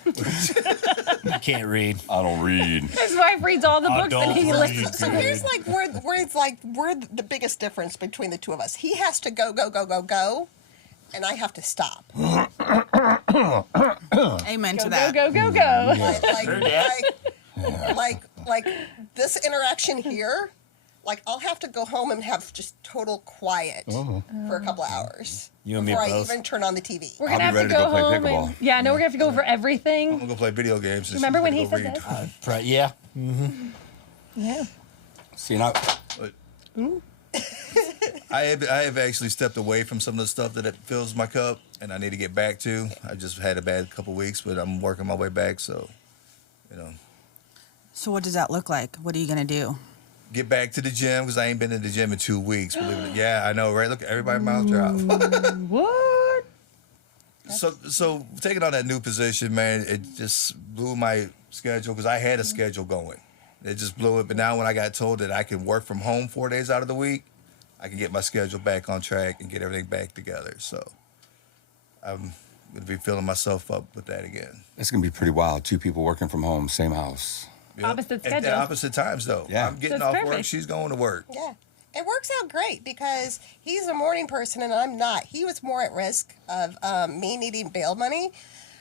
I can't read. I don't read. His wife reads all the I books that he don't listens read. So here's like where it's like we're the biggest difference between the two of us. He has to go, and I have to stop. Amen to Go, that. go, go, go. Like this interaction here, like I'll have to go home and have just total quiet for a couple of hours You and me before I both. even turn on the TV. We're I'll gonna be have ready to to go go play home pickleball. and we're gonna have to go over I'm everything. gonna go play video games. and Remember she's when gonna he go said read. that? Yeah. Yeah. See, now, But I have actually stepped away from some of the stuff that it fills my cup, and I need to get back to. I just had a bad couple weeks, but I'm working my way back. So, So what does that look like? What are you gonna do? get back to the gym because I ain't been in the gym in 2 weeks. Believe it. Yeah, I know, right? Look, everybody mouth drop. What? So taking on that new position, man, it just blew my schedule because I had a schedule going. It just blew it. But now when I got told that I can work from home 4 days out of the week, I can get my schedule back on track and get everything back together. So I'm going to be filling myself up with that again. it's going to be pretty wild. 2 people working from home, same house. Yep. Opposite At schedules. opposite times, though. Yeah. I'm getting So off it's work. perfect. She's going to work. Yeah. It works out great because he's a morning person and I'm not. He was more at risk of me needing bail money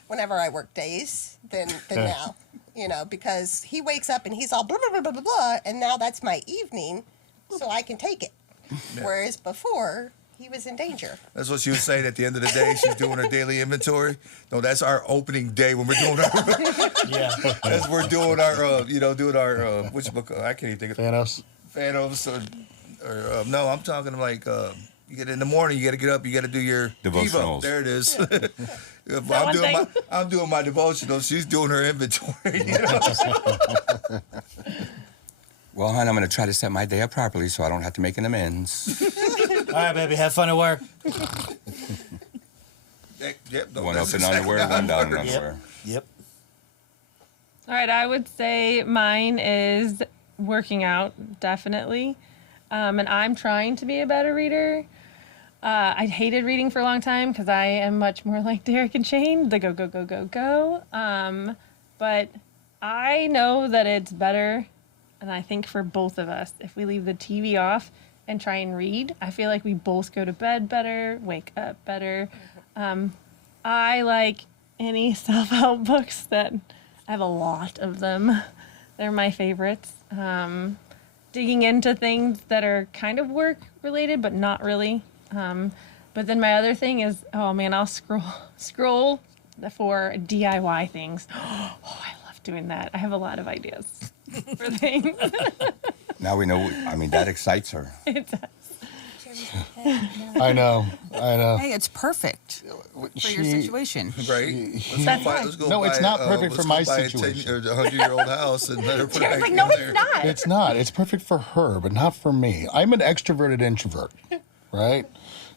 whenever I work days than now. You know, because he wakes up and he's all blah, blah, blah, blah, blah, blah, and now that's my evening, so I can take it. Yeah. Whereas before, he was in danger. That's what she was saying at the end of the day. She's doing her daily inventory. No, that's our opening day when we're doing our. Yeah. As we're doing our, doing our, which book? I can't even think of Thanos. Thanos or no, I'm talking like you get in the morning, you got to get up, you got to do your Devotionals. Devo. There it is. one I'm doing my devotional. She's doing her inventory. You know? Well, hon, I'm going to try to set my day up properly so I don't have to make an amends. All right, baby. Have fun at work. Yep. No, One that's up in underwear, one down in exactly- underwear. Yep. All right, I would say mine is working out, definitely. And I'm trying to be a better reader. I hated reading for a long time because I am much more like Derek and Shane, the go, go, go, go, go. But I know that it's better, and I think for both of us, if we leave the TV off and try and read, I feel like we both go to bed better, wake up better. I like any self-help books that I have a lot of them. They're my favorites. Digging into things that are kind of work related, but not really. But then my other thing is, oh man, I'll scroll for DIY things. Oh, I love doing that. I have a lot of ideas for things. Now we know, I mean, that excites her. It does. I know. Hey, it's perfect for your situation. Right? Let's go No, buy, it's not perfect for my let's go buy situation. a 100-year-old house and let her put it Derek's back like, in no, there. it's not. It's not. It's perfect for her, but not for me. I'm an extroverted introvert, right?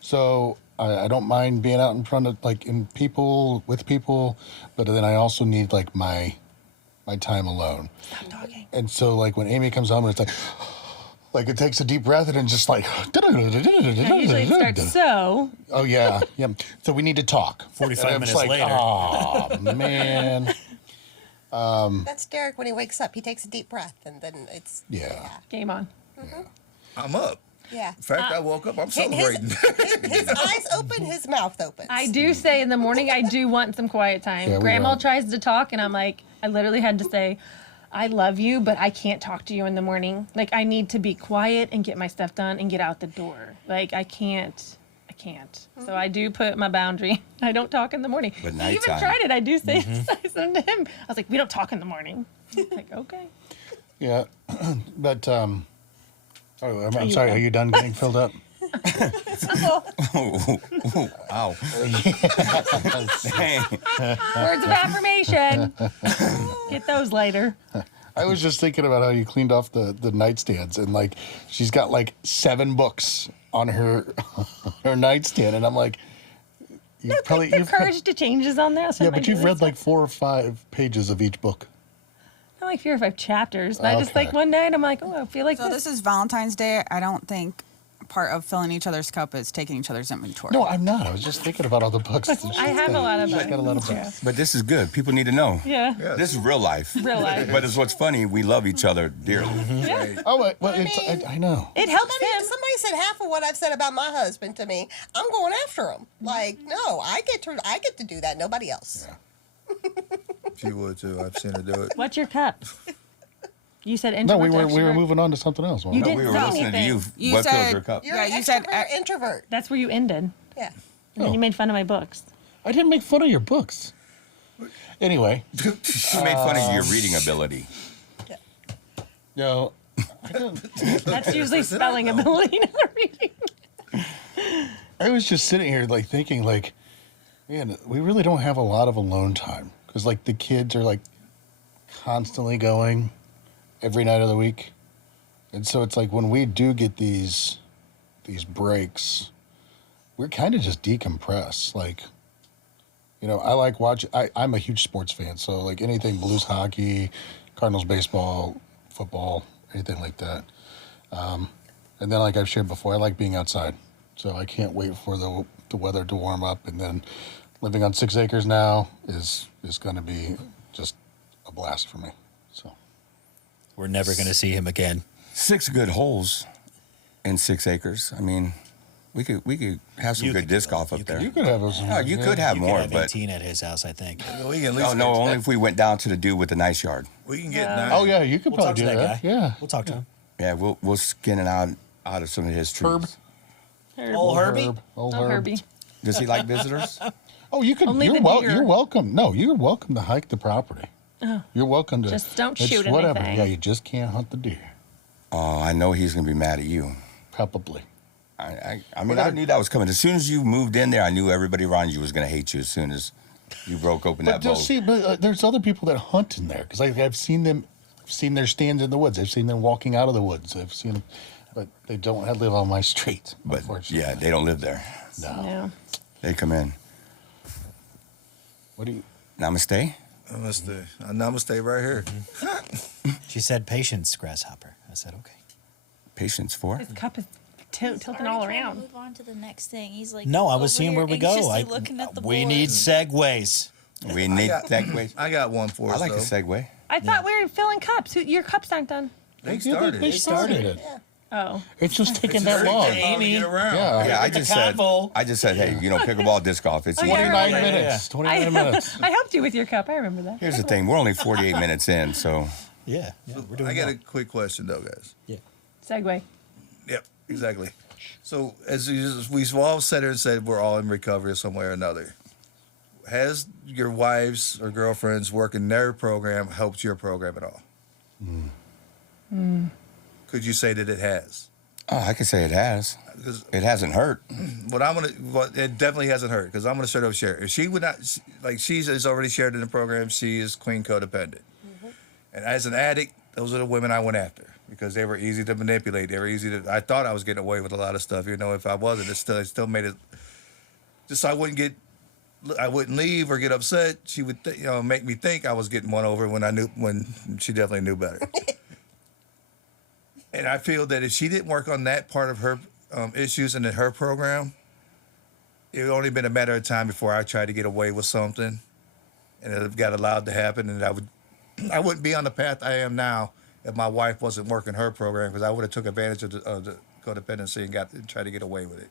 So I don't mind being out in front of, like, with people, but then I also need, like, my time alone. Stop talking. And so, like, when Amy comes home, it's like it takes a deep breath and then just like. Yeah, usually it starts so. Oh yeah. So we need to talk. 45 And I'm minutes just like, later. oh man. That's Derek when he wakes up. He takes a deep breath, and then it's Yeah. Game on. I'm up. yeah. In fact, I woke up, I'm His, celebrating. his eyes open, his mouth opens. I do say in the morning I do want some quiet time. Yeah, we Grandma don't. tries to talk, and I'm like, I literally had to say, I love you, but I can't talk to you in the morning. Like, I need to be quiet and get my stuff done and get out the door. Like, I can't. So I do put my boundary. I don't talk in the morning. But He even nighttime. tried it. I do say something to him. I was like, we don't talk in the morning. He's like, okay. Yeah. But I'm sorry. Are you done getting filled up? Ow. Dang. Words of affirmation. Get those later. I was just thinking about how you cleaned off the nightstands, and like she's got like 7 books on her nightstand, and I'm like, The courage to change is on there. yeah, Sometimes but I you've do read this like 4 or 5 pages of each book. stuff. I like 4 or 5 chapters. And I just like Okay. one night I'm like, oh, I feel like So this. this is Valentine's Day. I don't think part of filling each other's cup is taking each other's inventory. No, I'm not. I was just thinking about all the books. that I have a lot of she's books. got a lot of books. But this is good. People need to know. Yeah. Yeah. This is real life. Real life. But it's what's funny, we love each other dearly. Right. Oh, well, I it's, mean- I know. It helps Somebody, him. somebody said half of what I've said about my husband to me. I'm going after him. Like, no, I get to do that. Nobody else. She would too. I've seen her do it. What's your cup? You said No, introvert. we were extrovert. moving on to something else. weren't You we? didn't We were say listening to anything. you. You What fills said- your cup? You're Yeah, an you said extrovert, introvert. That's where you ended. Yeah. And then you made fun of my books. I didn't make fun of your books. Anyway, She made fun of your reading ability. no, I didn't. That's usually spelling ability, not reading. I was just sitting here like thinking like, man, we really don't have a lot of alone time because like the kids are like constantly going every night of the week, and so it's like when we do get these breaks, we're kind of just decompress. Like, you know, I like watching. I'm a huge sports fan, so like anything Blues hockey, Cardinals baseball, football, anything like that. And then, like I've shared before, I like being outside. So I can't wait for the weather to warm up. And then living on 6 acres now is going to be just a blast for me. So We're never going to see him again. 6 good holes. in 6 acres. I mean, we could have some You good could do disc that. golf up You there. You could have us. Yeah, you could have You more, could have but 18 at his house, I think. We can at least oh no, only if we went down to the dude with the nice yard. we can get Yeah. 9. Oh yeah, you could We'll talk probably to do that that. guy. Yeah. We'll talk to him. Yeah, we'll skin it out of some of his trees. Herb. Old Herbie? Old Oh, Herb. Herbie. Does he like visitors? Oh, you could. Only You're the deer. You're welcome. No, you're welcome to hike the property. You're welcome to. Just don't it's shoot whatever. anything. Yeah, you just can't hunt the deer. Oh, I know he's gonna be mad at you. Probably. I mean, I knew that was coming. As soon as you moved in there, I knew everybody around you was gonna hate you as soon as you broke open But that bowl. just see, there's other people that hunt in there because I've seen them, seen their stands in the woods. I've seen them walking out of the woods. I've seen them, but they don't live on my street. But Unfortunately. yeah, they don't live there. No. Yeah. They come in. What do you? Namaste. Namaste. Namaste right here. She said, patience, grasshopper. I said, okay. Patience for. His cup is He's tilting already all trying to around. Move on to the next thing. He's like, No, I was over seeing here where we go. anxiously looking at the We board. need segues. We need got- segues. I got one for I us, like a though. segue. I thought we were filling cups. Your cups aren't done. They started. They started it. Oh. It's just taking It's that very long. difficult to get around. Yeah. Yeah, I Get the just said. convo. I just said, hey, pickleball disc golf. It's Oh, easy. yeah, I 29 remember. minutes. 29 minutes. I helped you with your cup. I remember that. Here's the thing. We're only 48 minutes in, so Yeah, we're doing I got well. a quick question, though, guys. Yeah. Segway. Yep, exactly. So, we've all said here and said we're all in recovery some way or another. Has your wives or girlfriends working their program helped your program at all? Could you say that it has? oh, I can say it has. Because It hasn't hurt. it definitely hasn't hurt. Because I'm gonna straight up share. If she would not, like she's already shared in the program, she is queen codependent. And as an addict, those are the women I went after because they were easy to manipulate. They were easy to. I thought I was getting away with a lot of stuff. If I wasn't, it still made it. Just so I wouldn't leave or get upset. She would, make me think I was getting one over when she definitely knew better. And I feel that if she didn't work on that part of her issues and in her program, it would only been a matter of time before I tried to get away with something, and it got allowed to happen, and I wouldn't be on the path I am now if my wife wasn't working her program because I would have took advantage of the codependency and tried to get away with it,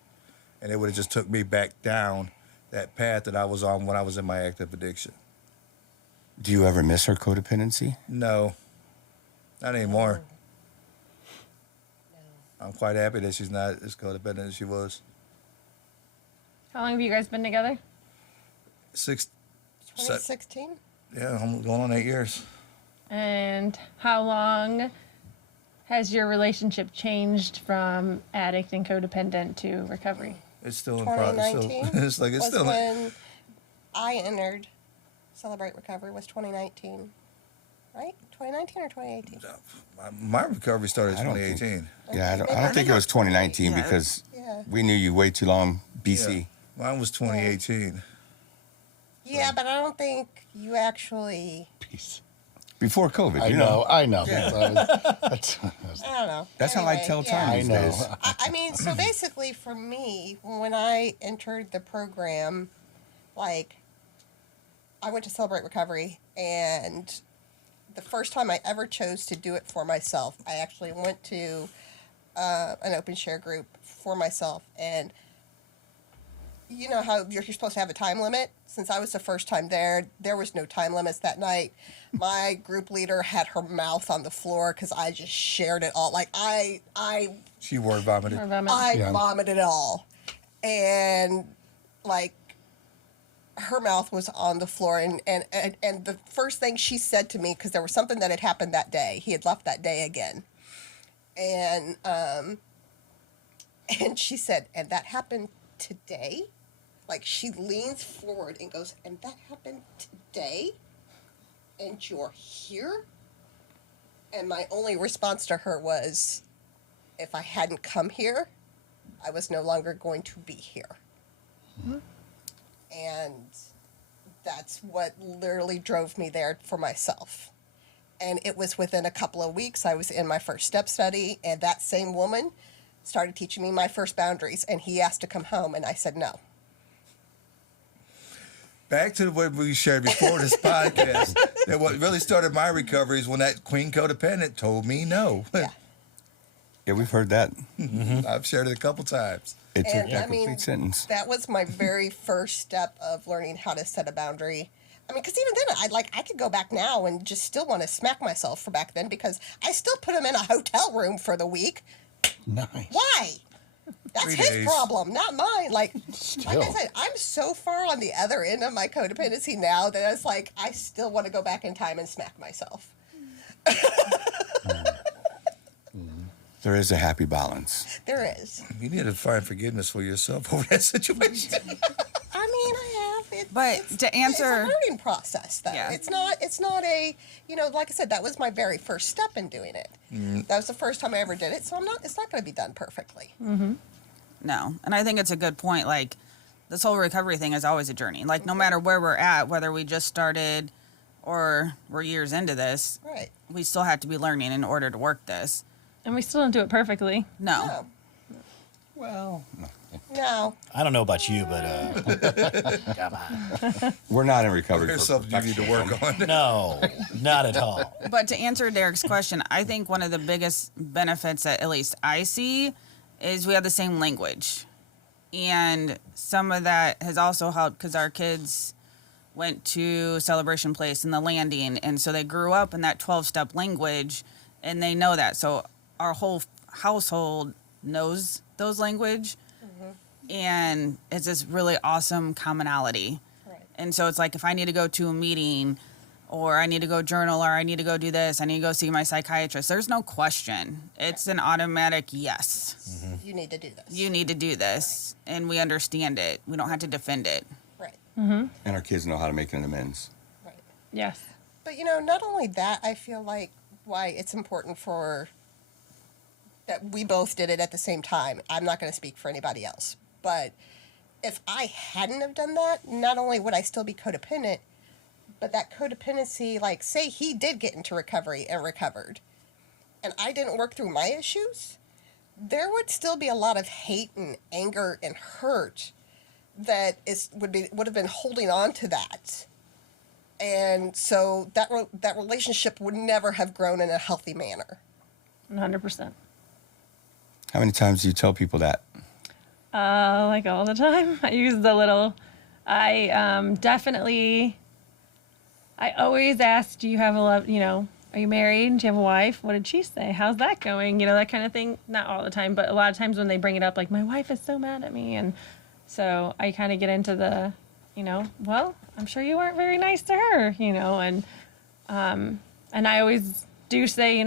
and it would have just took me back down that path that I was on when I was in my active addiction. Do you ever miss her codependency? No, not anymore. I'm quite happy that she's not as codependent as she was. How long have you guys been together? 2016? Yeah, I'm going on 8 years. And how long has your relationship changed from addict and codependent to recovery? It's still in progress. 2019 It's like it's was still. when I entered Celebrate Recovery was 2019, right? 2019 or 2018? My recovery started I in don't think- 2018. Yeah, I don't think it was 2019 because Yeah. we knew you way too long, BC. Yeah. Mine was 2018. Yeah, but I don't think you actually. Peace. Before COVID, I you know. I know. I don't know. That's how I Anyway, tell yeah. time I these know. days. I mean, so basically, for me, when I entered the program, like, I went to Celebrate Recovery, and the first time I ever chose to do it for myself, I actually went to an open share group for myself, and you know how you're supposed to have a time limit? Since I was the first time there was no time limits that night. My group leader had her mouth on the floor because I just shared it all. Like, She word vomited. Or vomit? I Yeah. vomited it all. And, like, her mouth was on the floor. And the first thing she said to me, because there was something that had happened that day. He had left that day again. And she said, and that happened today? Like, she leans forward and goes, and that happened today? And you're here? And my only response to her was, if I hadn't come here, I was no longer going to be here. And that's what literally drove me there for myself. And it was within a couple of weeks, I was in my first step study, and that same woman started teaching me my first boundaries, and he asked to come home, and I said no. Back to what we shared before this podcast, that what really started my recovery is when that queen codependent told me no. Yeah. Yeah, we've heard that. I've shared it a couple times. It took And that I mean, complete sentence. that was my very first step of learning how to set a boundary. I mean, because even then, I could go back now and just still want to smack myself for back then because I still put him in a hotel room for the week. Nice. Why? That's 3 his days. problem, not mine. Like I Still. said, I'm so far on the other end of my codependency now that it's like I still want to go back in time and smack myself. There is a happy balance. There is. You need to find forgiveness for yourself over that situation. I mean, I have. But to answer- it's a learning process, though. Yeah. It's not a, like I said, that was my very first step in doing it. That was the first time I ever did it, so it's not going to be done perfectly. No. And I think it's a good point. Like, this whole recovery thing is always a journey. Like, no matter where we're at, whether we just started or we're years into this, Right. we still have to be learning in order to work this. And we still don't do it perfectly. No. No. Well, No. I don't know about you, but come on. we're not in recovery. There's for something you need to work on. No, not at all. But to answer Derek's question, I think one of the biggest benefits that at least I see is we have the same language. And some of that has also helped because our kids went to Celebration Place and the Landing. And so they grew up in that 12-step language and they know that. So our whole household knows those language. And it's this really awesome commonality. Right. And so it's like if I need to go to a meeting or I need to go journal or I need to go do this, I need to go see my psychiatrist, there's no question. It's an automatic yes. You need to do this. You need to do this. And we understand it. We don't have to defend it. Right. And our kids know how to make an amends. Right. Yes. But not only that, I feel like why it's important for that we both did it at the same time. I'm not going to speak for anybody else, but if I hadn't have done that, not only would I still be codependent, but that codependency, like say he did get into recovery and recovered, and I didn't work through my issues, there would still be a lot of hate and anger and hurt that would have been holding on to that. And so that relationship would never have grown in a healthy manner. 100%. How many times do you tell people that? Like all the time. I use the little, definitely, I always ask, do you have a love, are you married? Do you have a wife? What did she say? How's that going? That kind of thing. Not all the time, but a lot of times when they bring it up, like my wife is so mad at me. And so I kind of get into the, well, I'm sure you weren't very nice to her, and I always do say,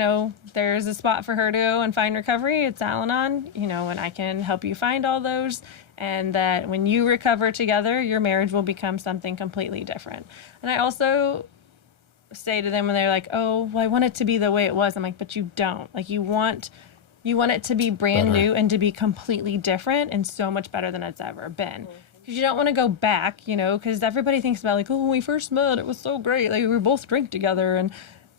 there's a spot for her to go and find recovery. It's Al-Anon, and I can help you find all those. And that when you recover together, your marriage will become something completely different. And I also say to them when they're like, oh, well, I want it to be the way it was. I'm like, but you don't. Like, you want it to be brand Better. new and to be completely different and so much better than it's ever been. Because you don't want to go back, because everybody thinks about like, oh, when we first met, it was so great. Like, we were both drink together.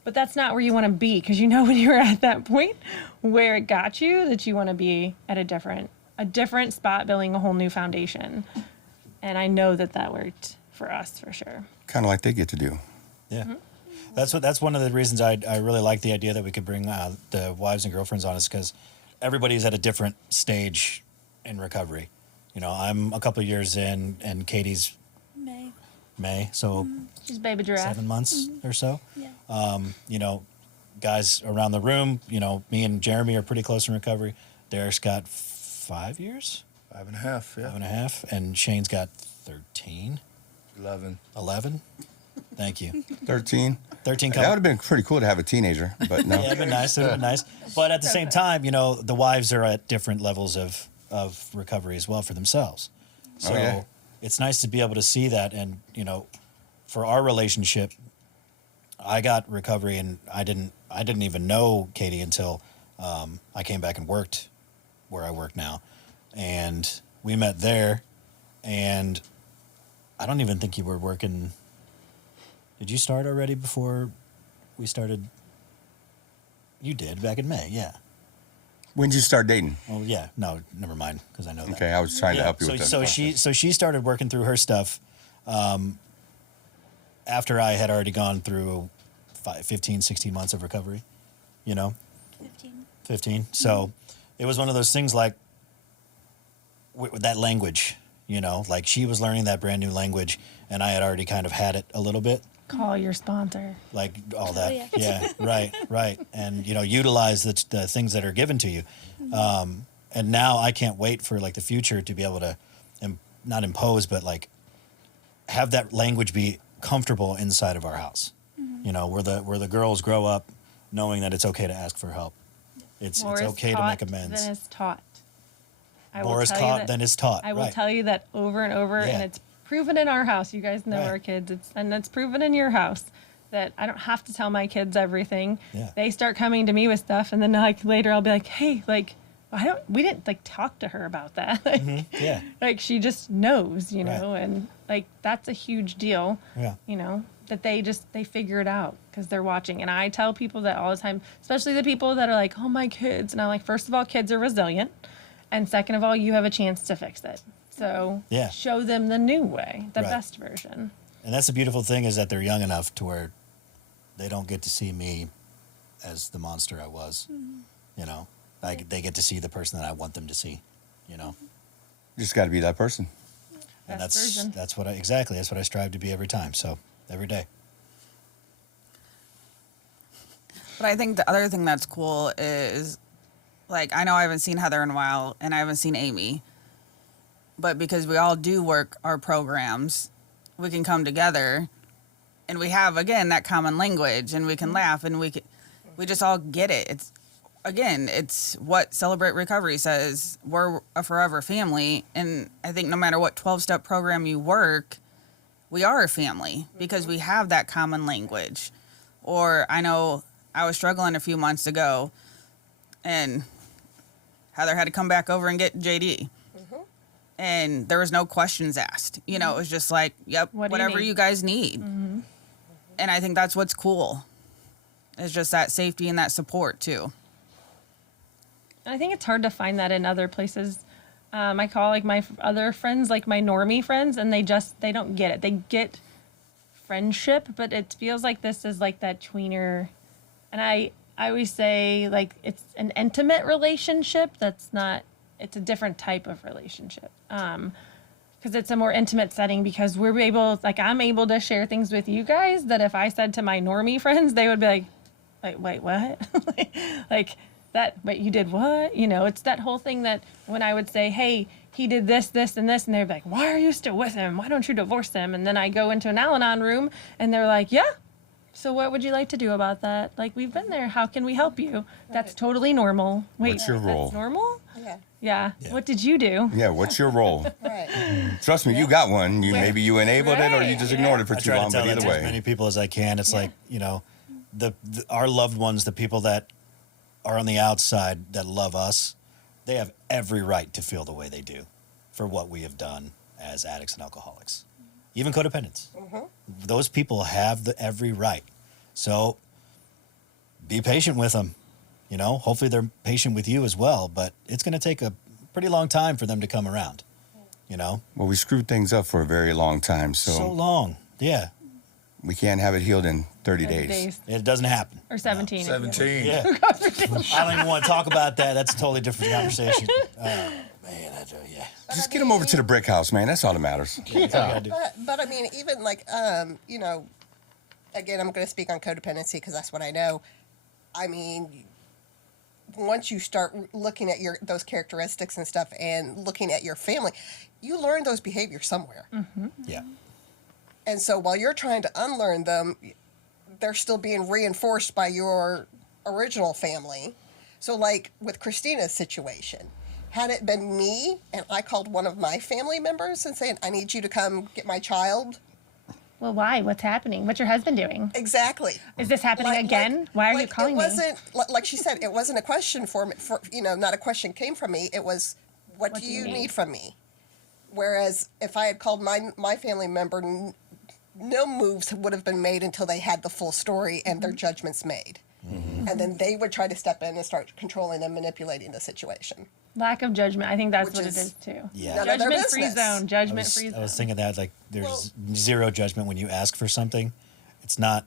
But that's not where you want to be, because when you're at that point where it got you, that you want to be at a different spot, building a whole new foundation. And I know that worked for us for sure. Kind of like they get to do. Yeah. That's one of the reasons I really like the idea that we could bring the wives and girlfriends on, is because everybody's at a different stage in recovery. I'm a couple of years in, and Katie's May, so She's baby giraffe. 7 months or so. Yeah. Guys around the room, me and Jeremy are pretty close in recovery. Derek's got 5 years, 5.5, yeah. 5.5, and Shane's got 13, 11. Thank you. 13. 13 That would have been pretty cool to have a teenager, but no. Yeah, it'd been nice. It'd been nice. But at the same time, the wives are at different levels of recovery as well for themselves. So yeah. it's nice to be able to see that. And, for our relationship, I got recovery, and I didn't even know Katie until I came back and worked where I work now. And we met there, and I don't even think you were working. Did you start already before we started? You did, back in May, yeah. When did you start dating? Oh, yeah. No, never mind, because I know that. Okay, I was trying to help you with that. So she started working through her stuff after I had already gone through 15, 16 months of recovery, 15. 15. So it was one of those things like with that language, you know, like she was learning that brand new language and I had already kind of had it a little bit. Call your sponsor. Like all that. yeah. Yeah, right. And, you know, utilize the things that are given to you. And now I can't wait for like the future to be able to not impose, but like have that language be comfortable inside of our house. You know, where the girls grow up knowing that it's okay to ask for help. It's More is okay to taught make amends. Than is taught. I More will is tell you caught that- than is taught. I will right. tell you that over and over, Yeah. and it's proven in our house. You guys know Right. our kids, and it's proven in your house that I don't have to tell my kids everything. Yeah. They start coming to me with stuff, and then like later I'll be like, hey, like we didn't like talk to her about that. Yeah. Like she just knows, you Right. know, and like that's a huge deal. Yeah. You know, that they figure it out because they're watching. And I tell people that all the time, especially the people that are like, oh, my kids. And I'm like, first of all, kids are resilient. And second of all, you have a chance to fix it. So Yeah. show them the new way, the Right. best version. And that's the beautiful thing is that they're young enough to where they don't get to see me as the monster I was. You know, like they get to see the person that I want them to see, you know. You just got to be that person. And Best that's version. that's what I strive to be every time. So every day. But I think the other thing that's cool is, like, I know I haven't seen Heather in a while, and I haven't seen Amy. But because we all do work our programs, we can come together, and we have, again, that common language, and we can laugh, and we just all get it. It's what Celebrate Recovery says. We're a forever family, and I think no matter what 12-step program you work, we are a family because we have that common language. Or I know I was struggling a few months ago, and Heather had to come back over and get JD. And there was no questions asked. You know, it was just like, yep, What do you whatever need? you guys need. And I think that's what's cool. It's just that safety and that support, too. I think it's hard to find that in other places. I call like my other friends, like my normie friends, and they don't get it. They get friendship, but it feels like this is like that tweener. And I always say like it's an intimate relationship. It's a different type of relationship. Because it's a more intimate setting because I'm able to share things with you guys that if I said to my normie friends, they would be like, wait, what? like that, but you did what? You know, it's that whole thing that when I would say, hey, he did this, this, and this, and they'd be like, why are you still with him? Why don't you divorce him? And then I go into an Al-Anon room and they're like, yeah. So what would you like to do about that? Like, we've been there. How can we help you? That's totally normal. Wait, What's your role? That's normal? Yeah. Yeah. Yeah. What did you do? Yeah, what's your role? Right. Trust me, you got one. Maybe you enabled it or you Right, just yeah. ignored it for I too try to long, tell but that either to as way. many people as I can. It's like, you know, our loved ones, the people that are on the outside that love us, they have every right to feel the way they do for what we have done as addicts and alcoholics, even codependents. Those people have every right. So be patient with them. You know, hopefully they're patient with you as well, but it's going to take a pretty long time for them to come around, you know? Well, we screwed things up for a very long time, So long. Yeah. we can't have it healed in 30 30 days. It doesn't happen. Or 17. 17. Yeah. I don't even want to talk about that. That's a totally different conversation. Man, yeah. Just get them over to the brick house, man. That's all that matters. That's all you gotta do. But I mean, even like, you know, again, I'm going to speak on codependency because that's what I know. I mean, once you start looking at those characteristics and stuff and looking at your family, you learn those behaviors somewhere. Yeah. And so while you're trying to unlearn them, they're still being reinforced by your original family. So like with Christina's situation, had it been me and I called one of my family members and saying, I need you to come get my child. Well, why? What's happening? What's your husband doing? Exactly. Is this happening again? Why are you calling it me? wasn't, like she said, it wasn't a question for me, not a question came from me. It was, what do you need from me? Whereas if I had called my family member, no moves would have been made until they had the full story and their judgments made. And then they would try to step in and start controlling and manipulating the situation. Lack of judgment. I think that's Which what it is is too. Yeah. none of their Judgment free business. zone. Judgment free I zone. was thinking that like there's zero judgment when you ask for something. It's not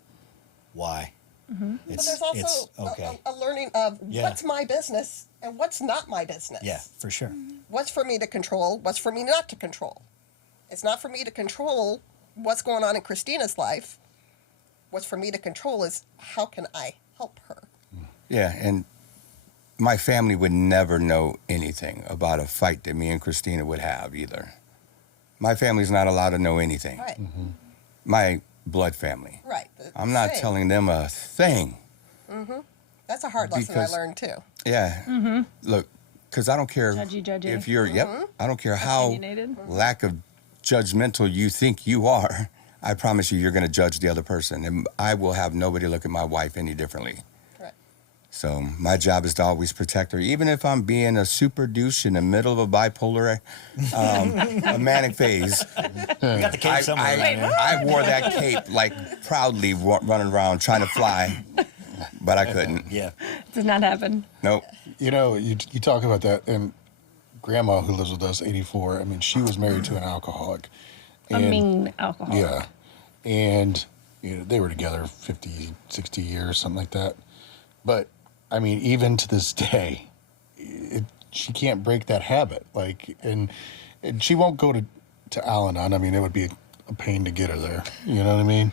why. But there's also okay. a learning of Yeah. what's my business and what's not my business. Yeah, for sure. What's for me to control, what's for me not to control. It's not for me to control what's going on in Christina's life. What's for me to control is how can I help her? Yeah, and my family would never know anything about a fight that me and Christina would have either. My family's not allowed to know anything. Right. My blood family. Right. I'm not Same. telling them a thing. That's a hard lesson because- I learned too. Yeah. Look, because I don't care Judgy. if you're, I don't care how Opinionated. lack of judgmental you think you are. I promise you're going to judge the other person. And I will have nobody look at my wife any differently. Right. So my job is to always protect her, even if I'm being a super douche in the middle of a bipolar, a manic phase. You got the cape somewhere. around here. I wore that cape like proudly running around trying to fly, but I couldn't. Yeah. Did not happen. Nope. You know, you talk about that, and Grandma, who lives with us, 84. I mean, she was married to an alcoholic. A mean alcohol. Yeah, and you know, they were together 50, 60 years, something like that. But I mean, even to this day, she can't break that habit. Like, and she won't go to Al-Anon. I mean, it would be a pain to get her there. You know what I mean?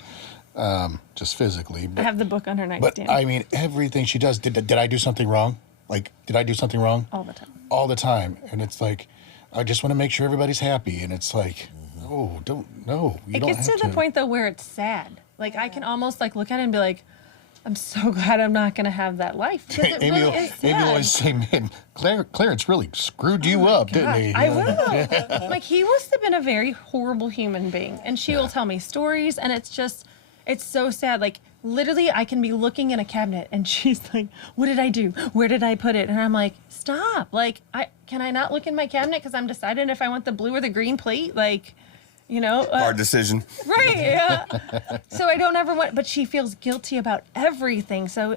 Just physically. I But, have the book on her nightstand I mean, everything she does. Did I do something wrong? Like, did I do something wrong? all the time. All the time. And it's like, I just want to make sure everybody's happy. And it's like, oh, no. You It don't gets have to the point though where it's sad. Like I can almost like look at it and be like, I'm so glad I'm not gonna have that life. 'Cause it Amy, really is Amy sad. always say, man, Clarence really screwed you up, didn't he? I will. Like he must have been a very horrible human being, and she will tell me stories, and it's so sad. Like literally, I can be looking in a cabinet, and she's like, "What did I do? Where did I put it?" And I'm like, "Stop! Like, can I not look in my cabinet because I'm deciding if I want the blue or the green plate? Like, you know." Hard decision. Right, yeah. So I don't ever want, but she feels guilty about everything. So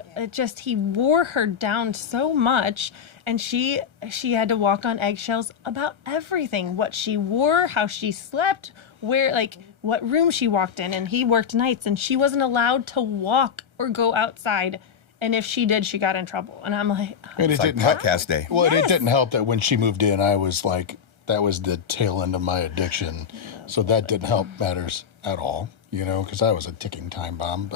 he wore her down so much, and she had to walk on eggshells about everything. What she wore, how she slept, where, like, what room she walked in. And he worked nights, and she wasn't allowed to walk or go outside. And if she did, she got in trouble. And I'm like, And It's it like didn't help. podcast day. Well, Yes. it didn't help that when she moved in, I was like, that was the tail end of my addiction. So that didn't help matters at all, you know, because I was a ticking time bomb.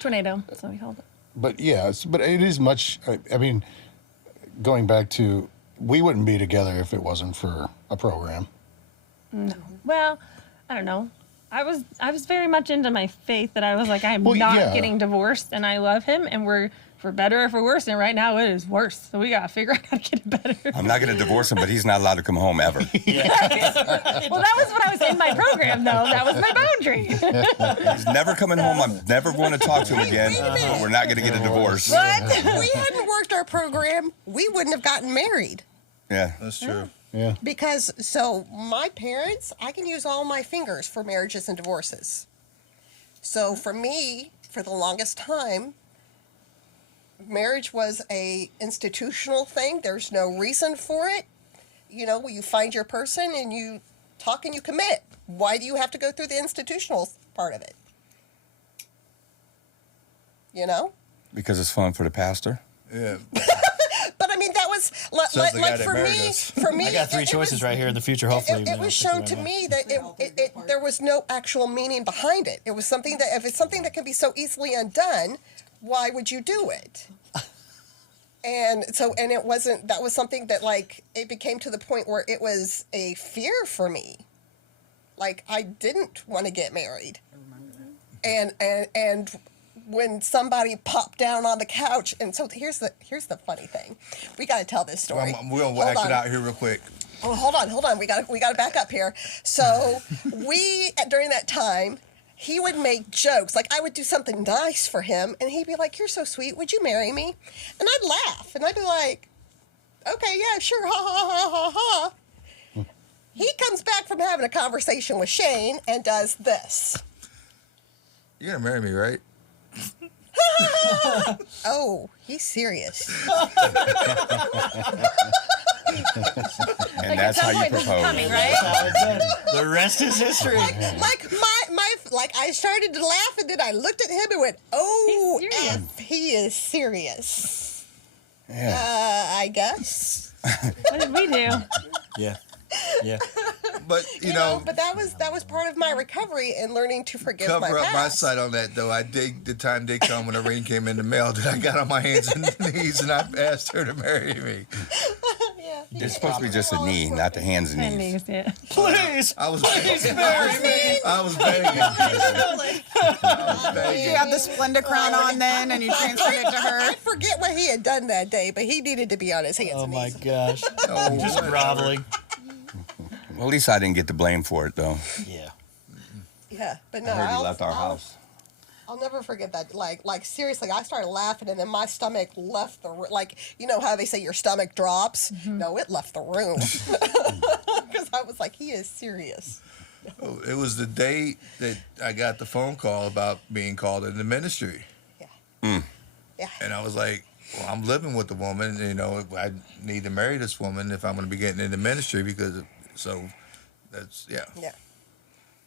tornado. That's what we called it. But yeah, but it is much. I mean, going back to, we wouldn't be together if it wasn't for a program. Well, I don't know. I was very much into my faith that I was like, I'm Well, not yeah. getting divorced, and I love him, and we're for better or for worse. And right now it is worse. So we gotta figure out how to get it better. I'm not going to divorce him, but he's not allowed to come home ever. Well, that was what I was in my program, though. That was my boundary. He's never coming home. I'm never going to talk to him again. But we're not going to get a divorce. If we hadn't worked our program, we wouldn't have gotten married. Yeah. That's true. Yeah. Because, so my parents, I can use all my fingers for marriages and divorces. So for me, for the longest time, marriage was a institutional thing. There's no reason for it. You know, you find your person and you talk and you commit. Why do you have to go through the institutional part of it? You know? Because it's fun for the pastor. Yeah. But I mean, that was Says the guy like that for married me. us. For me, I got three it choices was, right here in the future. Hopefully, It was shown to me that there was no actual meaning behind it. It was something that, if it's something that can be so easily undone, why would you do it? And so, and it wasn't. That was something that, like, it became to the point where it was a fear for me. Like, I didn't want to get married. And when somebody popped down on the couch, and so here's the funny thing. We got to tell this story. We'll Hold act on. it out here real quick. Oh, hold on. We got to back up here. So during that time, he would make jokes. Like, I would do something nice for him, and he'd be like, "You're so sweet. Would you marry me?" And I'd laugh, and I'd be like, "Okay, yeah, sure, ha ha ha ha ha." He comes back from having a conversation with Shane and does this. You're gonna marry me, right? Oh, he's serious. And that's how you propose. The rest is history. Like I started to laugh, and then I looked at him and went, "Oh, He's serious. F he is serious. Yeah. I guess. What did we do? Yeah. Yeah. But you know, but that was part of my recovery and learning to forgive my cover up my past. side on that though. The time did come when the ring came in the mail that I got on my hands and knees and I asked her to marry me. Yeah. It's supposed to be just a knee, not the hands and And knees. knees, yeah. Please. I was begging. I was begging. You had the Splenda crown on then, and you transferred it to her. I forget what he had done that day, but he needed to be on his hands Oh and my knees. gosh. No, Just groveling. Well, at least I didn't get the blame for it, though. Yeah. Yeah, but no, I heard he left our house. I'll never forget that. Like seriously, I started laughing, and then my stomach left the like. You know how they say your stomach drops? No, it left the room because I was like, he is serious. It was the day that I got the phone call about being called into ministry. Yeah. Yeah. And I was like, well, I'm living with the woman. You know, I need to marry this woman if I'm going to be getting into ministry so that's, yeah. Yeah.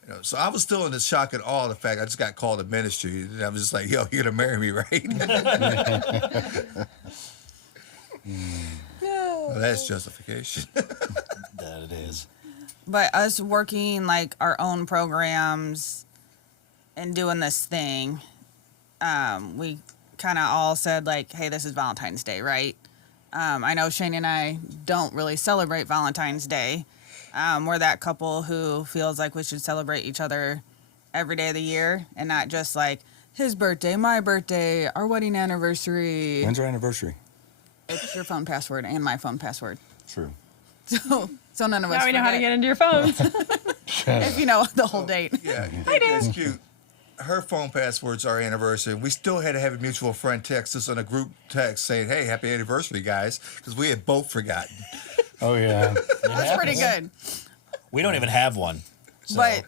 You know, so I was still in the shock and awe of the fact I just got called to ministry. And I was just like, yo, you're going to marry me, right? Well, that's justification. That it is. But us working like our own programs and doing this thing, we kind of all said like, hey, this is Valentine's Day, right? I know Shane and I don't really celebrate Valentine's Day. We're that couple who feels like we should celebrate each other every day of the year and not just like his birthday, my birthday, our wedding anniversary. When's our anniversary? It's your phone password and my phone password. True. So none of us Now we know how to forget. get into your phones. If you know the whole date. Yeah, that's cute. Her phone password's our anniversary. We still had to have a mutual friend text us on a group text saying, hey, happy anniversary, guys, because we had both forgotten. Oh yeah. That's pretty good. We don't even have one. So. But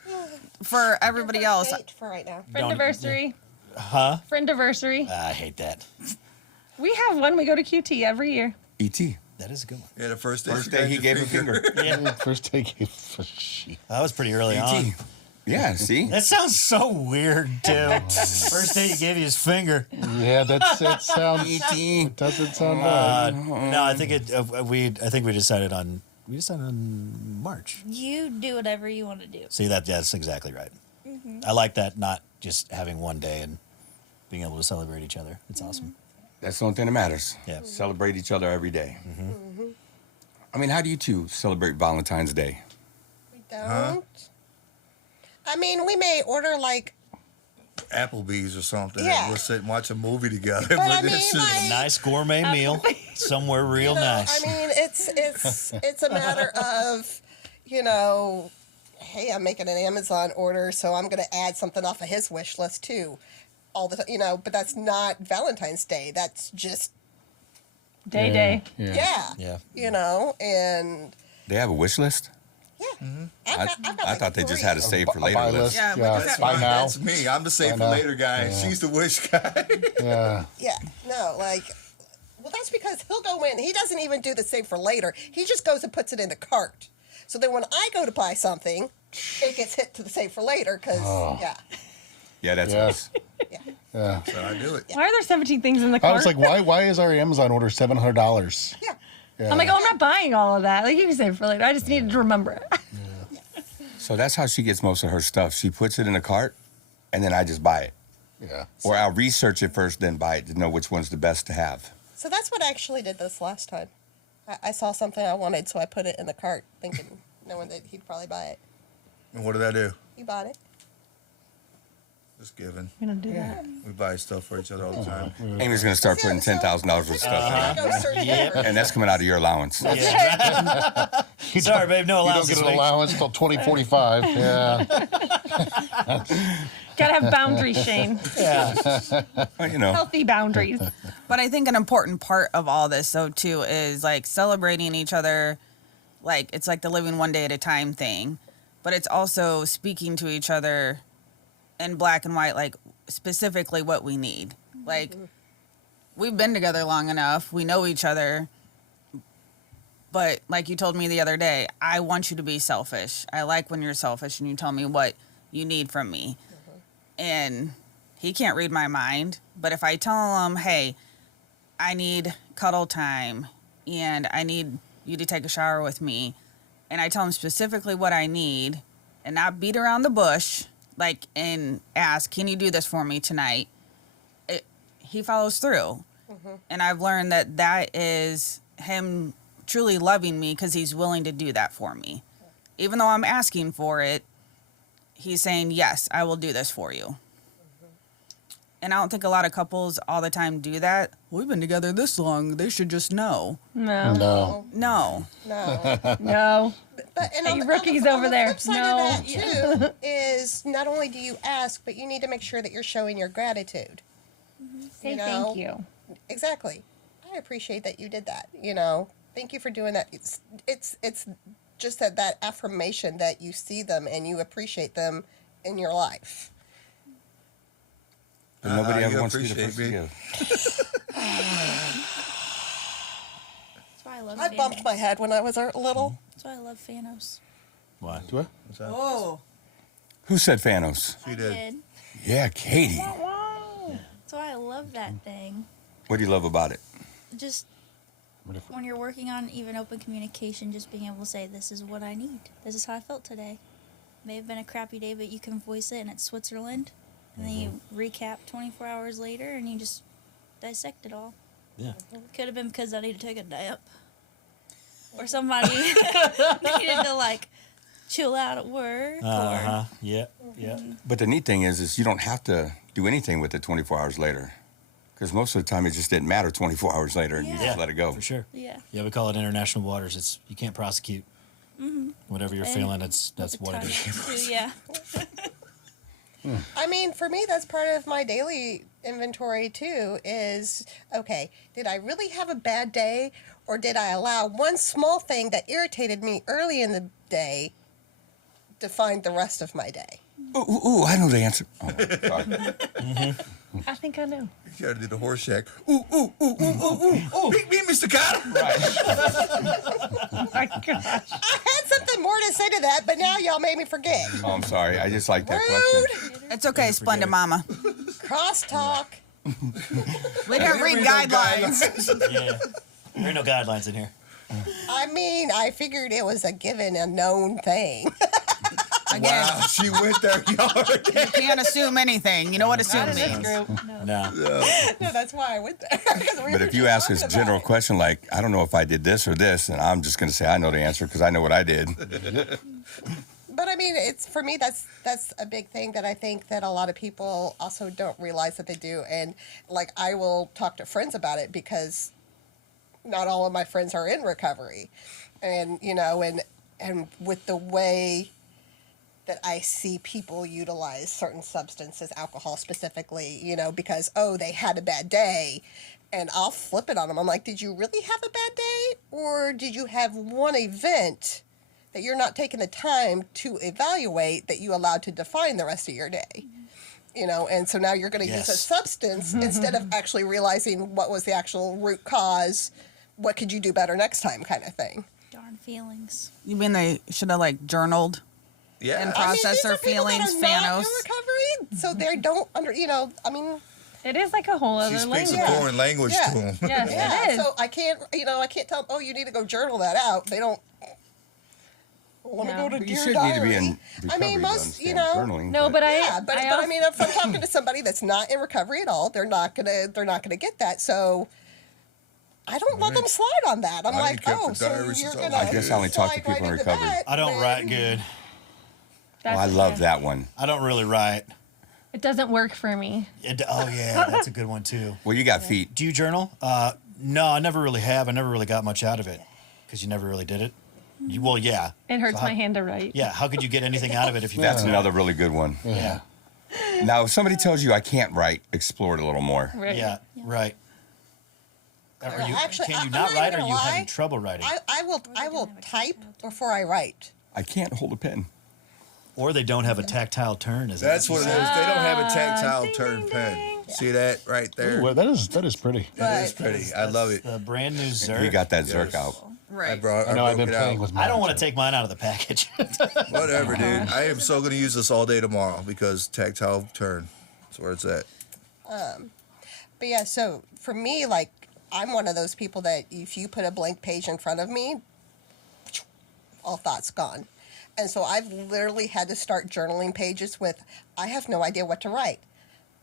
for everybody else, Date for right now. Friendiversary. Huh? Friendiversary. I hate that. We have one. We go to QT every year. E.T. That is a good one. Yeah, the first day, First day he gave a finger. Yeah. First take a shit. That was pretty early on. E.T. Yeah, see? That sounds so weird, too. First day he gave you his finger. Yeah, it sounds. E.T. It doesn't sound right. No, I think I think we decided on March. You do whatever you want to do. See that's exactly right. I like that, not just having one day and being able to celebrate each other. It's awesome. That's the only thing that matters. Yeah. Celebrate each other every day. I mean, how do you two celebrate Valentine's Day? We don't. I mean, we may order like. Applebee's or something. Yeah. And we'll sit and watch a movie together. But I this mean, is- like- A nice gourmet meal somewhere real nice. I mean, it's a matter of, hey, I'm making an Amazon order, so I'm going to add something off of his wish list too, all the but that's not Valentine's Day. That's just Day. yeah. Yeah. And They have a wish list? yeah. I I've got I like thought they just 3. had a save for A later buy list. list. Yeah, Yeah, because buy now. That's me. I'm the save Buy for now. later guy. Yeah. She's the wish guy. Yeah. Yeah, no, well, that's because he'll go in. He doesn't even do the save for later. He just goes and puts it in the cart. So then when I go to buy something, it gets hit to the save for later because, yeah. Yeah, that's Yes. Yeah. Yeah. So I do it. Why are there 17 things in the I cart? was like, why is our Amazon order $700? Yeah. Yeah. I'm like, oh, I'm not buying all of that. Like, you can save it for later. I just needed to remember it. So that's how she gets most of her stuff. She puts it in a cart, and then I just buy it. Yeah. Or I'll research it first, then buy it to know which one's the best to have. So that's what I actually did this last time. I saw something I wanted, so I put it in the cart, knowing that he'd probably buy it. And what did I do? He bought it. Just giving. We don't do that. We buy stuff for each other all the time. Amy's going to start putting $10,000 worth of stuff I go search Yep. for in. And that's coming out of your allowance. Sorry, babe. No You allowance don't get this an week. allowance till 2045. Yeah. Gotta have boundaries, Shane. Yeah. Well, you know, Healthy boundaries. But I think an important part of all this, though, too, is like celebrating each other. Like, it's like the living one day at a time thing. But it's also speaking to each other in black and white, like specifically what we need. Like, we've been together long enough. We know each other. But like you told me the other day, I want you to be selfish. I like when you're selfish and you tell me what you need from me. And he can't read my mind. But if I tell him, hey, I need cuddle time and I need you to take a shower with me, and I tell him specifically what I need and not beat around the bush, like, and ask, can you do this for me tonight? He follows through. And I've learned that that is him truly loving me because he's willing to do that for me. Even though I'm asking for it, he's saying, yes, I will do this for you. And I don't think a lot of couples all the time do that. We've been together this long. They should just know. No. No. No. No. No. But and Hey, on the, rookies on the, over on the there. flip side No. of that too is not only do you ask, but you need to make sure that you're showing your gratitude. Say You know? thank you. Exactly. I appreciate that you did that. You know, thank you for doing that. It's just that affirmation that you see them and you appreciate them in your life. But nobody you ever wants to be the appreciate first to me. give. That's why I love I bumped my head when I was little. That's why I love Thanos. Why? What? Oh. Who said Thanos? She I did. did. Yeah, Katie. That's why I love that thing. What do you love about it? Just What if- when you're working on even open communication, just being able to say, this is what I need. This is how I felt today. May have been a crappy day, but you can voice it, and it's Switzerland. And then you recap 24 hours later, and you just dissect it all. Yeah. Could have been because I need to take a nap. Or somebody needed to, like, chill out at work. Or Yeah. Yeah. But the neat thing is you don't have to do anything with it 24 hours later. Because most of the time it just didn't matter 24 hours later and you Yeah. just let it go. For sure. Yeah. Yeah, we call it international waters. It's you can't prosecute. Whatever you're And feeling, that's with what it the is. time, too, yeah. I mean, for me, that's part of my daily inventory too. Is okay, did I really have a bad day, or did I allow one small thing that irritated me early in the day define the rest of my day? Ooh, I know the answer. Oh, sorry. I think I know. You gotta do the horse shack. Ooh, ooh, ooh, ooh, ooh, ooh. Oh, beat Mr. Carter. Oh my gosh. I had something more to say to that, but now y'all made me forget. Oh, I'm sorry. I just like that question. Rude. It's okay, Splendid Mama. Crosstalk. We didn't read guidelines. Yeah. There ain't no guidelines in here. I mean, I figured it was a given, a known thing. Again, Wow, she went there hard. you can't assume anything. You know what assume Not in this means. group. No. No, that's why I went there. 'Cause we But were if you just ask us a talking about general it. question like, I don't know if I did this or this, and I'm just going to say I know the answer because I know what I did. But I mean, it's for me. That's a big thing that I think that a lot of people also don't realize that they do. And like, I will talk to friends about it because not all of my friends are in recovery, and you know, and with the way that I see people utilize certain substances, alcohol specifically, you know, because they had a bad day. And I'll flip it on them. I'm like, did you really have a bad day, or did you have one event that you're not taking the time to evaluate that you allowed to define the rest of your day? You know, and so now you're going to use a Yes. substance instead of actually realizing what was the actual root cause. What could you do better next time, kind of thing. Darn feelings. You mean they should have like journaled? Yeah. And I mean, process these their are people that feelings, are not Thanos. in recovery, so they don't I mean, It is like a whole She other speaks language. a foreign language Yeah. to him. Yes, yeah. it is. So I can't tell them, oh, you need to go journal that out. They don't. Let me No. go to But you Dear should Diary. need to be in I recovery mean, to most, understand journaling. No, but yeah, but I also- mean, if I'm talking to somebody that's not in recovery at all, they're not gonna get that. So I don't let them slide on that. I'm I like, kept oh, the so diary you're since gonna. I was I guess I only talk to slide people right in into recovery. that I don't when- write good. Oh, I love that one. I don't really write. It doesn't work for me. Oh yeah, that's a good one too. Well, you got feet. Do you journal? No, I never really have. I never really got much out of it because you never really did it. Well, yeah. It hurts So how- my hand to write. Yeah. How could you get anything out of it if you? That's another really good one. Yeah. Now, if somebody tells you I can't write, explore it a little more. Right. Yeah. Right. Are you, Actually, can you I'm not not write, even or are gonna you having lie. trouble writing? I will type before I write. I can't hold a pen. Or they don't have a tactile turn. Is That's what it is. They don't have a tactile ding, turn ding, pen. ding. See that right there? Ooh, well, that is pretty. It is pretty. I love it. The brand new Zerk. He got that Yes. Zerk out. I Right. brought. I know I've broke been it playing out. with mine. I don't want too. to take mine out of the package. Whatever, dude. I am so going to use this all day tomorrow because tactile turn. That's where it's at. But yeah, so for me, like, I'm one of those people that if you put a blank page in front of me, all thoughts gone. And so I've literally had to start journaling pages with, I have no idea what to write.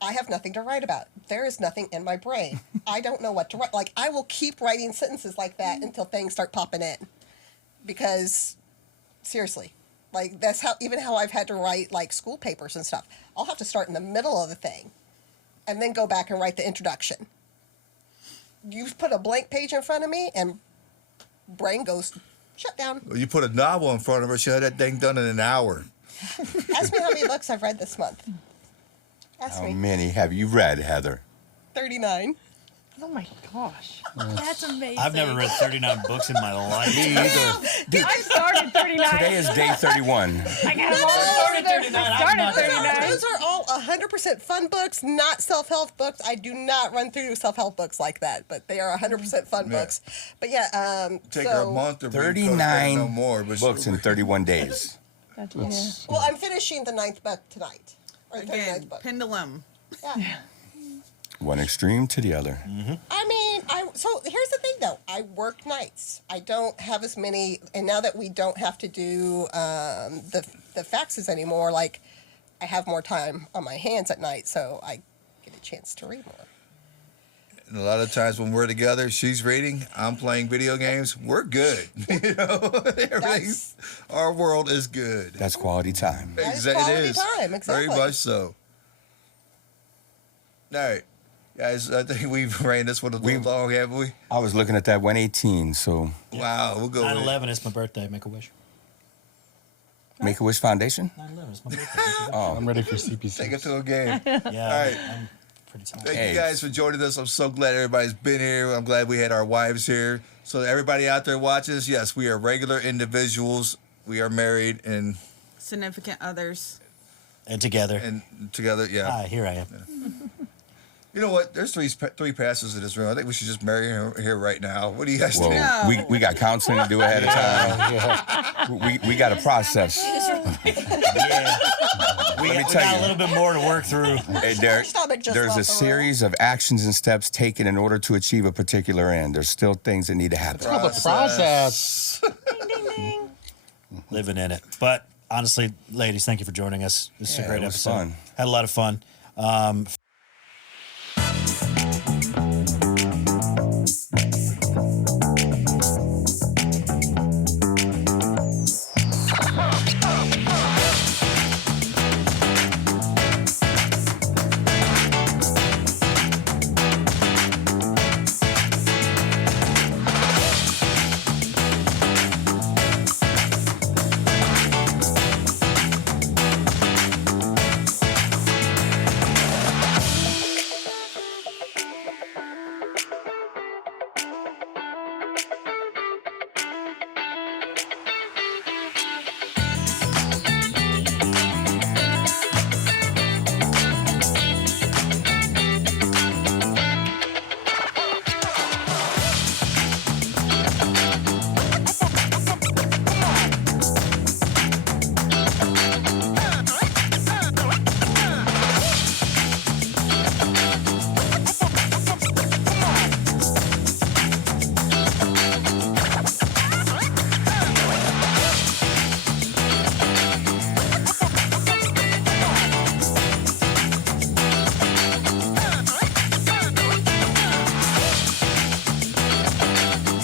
I have nothing to write about. There is nothing in my brain. I don't know what to write. Like, I will keep writing sentences like that until things start popping in. Because, seriously, like, that's how I've had to write, like, school papers and stuff. I'll have to start in the middle of the thing and then go back and write the introduction. You put a blank page in front of me and brain goes, shut down. You put a novel in front of her, she had that thing done in an hour. Ask me how many books I've read this month. Ask How me. many have you read, Heather? 39. Oh my gosh. That's amazing. I've never read 39 books in my life. Me either. I started 39. Today is day 31. I got them all started 39. I started 39. Those are all 100% fun books, not self-help books. I do not run through self-help books like that, but they are 100% fun Yeah. books. But yeah, Take her a month to read 39 no more, but books in 31 days. Well, I'm finishing the 9th book tonight. Or the 39th Again, book. pendulum. Yeah. One extreme to the other. I mean, so here's the thing though. I work nights. I don't have as many, and now that we don't have to do the faxes anymore, like I have more time on my hands at night, so I get a chance to read more. And a lot of times when we're together, she's reading, I'm playing video games. We're good. You know, everything's, our world is good. That's quality time. That is It quality is. time, exactly. Very much so. All right, guys, I think we've ran this one a little long, haven't we? I was looking at that 118, so Wow, we'll go with it. 9/11 is my birthday. Make a wish. Make a Wish Foundation. 9/11 is my birthday. I'm ready for CP6. Take it to a game. Yeah, All right. I'm pretty tired. Thank Hey. you guys for joining us. I'm so glad everybody's been here. I'm glad we had our wives here. So everybody out there watching us, yes, we are regular individuals. We are married and Significant others. And together. together. Yeah. Hi, here I am. You know what? There's three pastors in this room. I think we should just marry her here right now. What do you guys Well, think? No. we got counseling to do ahead of time. We got a process. Yeah. We, Let me we tell got you. a little bit more to work through. Hey, stomach just there's a left the series of actions and steps taken in order to achieve a particular end. There's still things that need to happen. Oh, the process. Ding, ding, ding. Living in it. But honestly, ladies, thank you for joining us. This is a Yeah, great it was episode. fun. Had a lot of fun.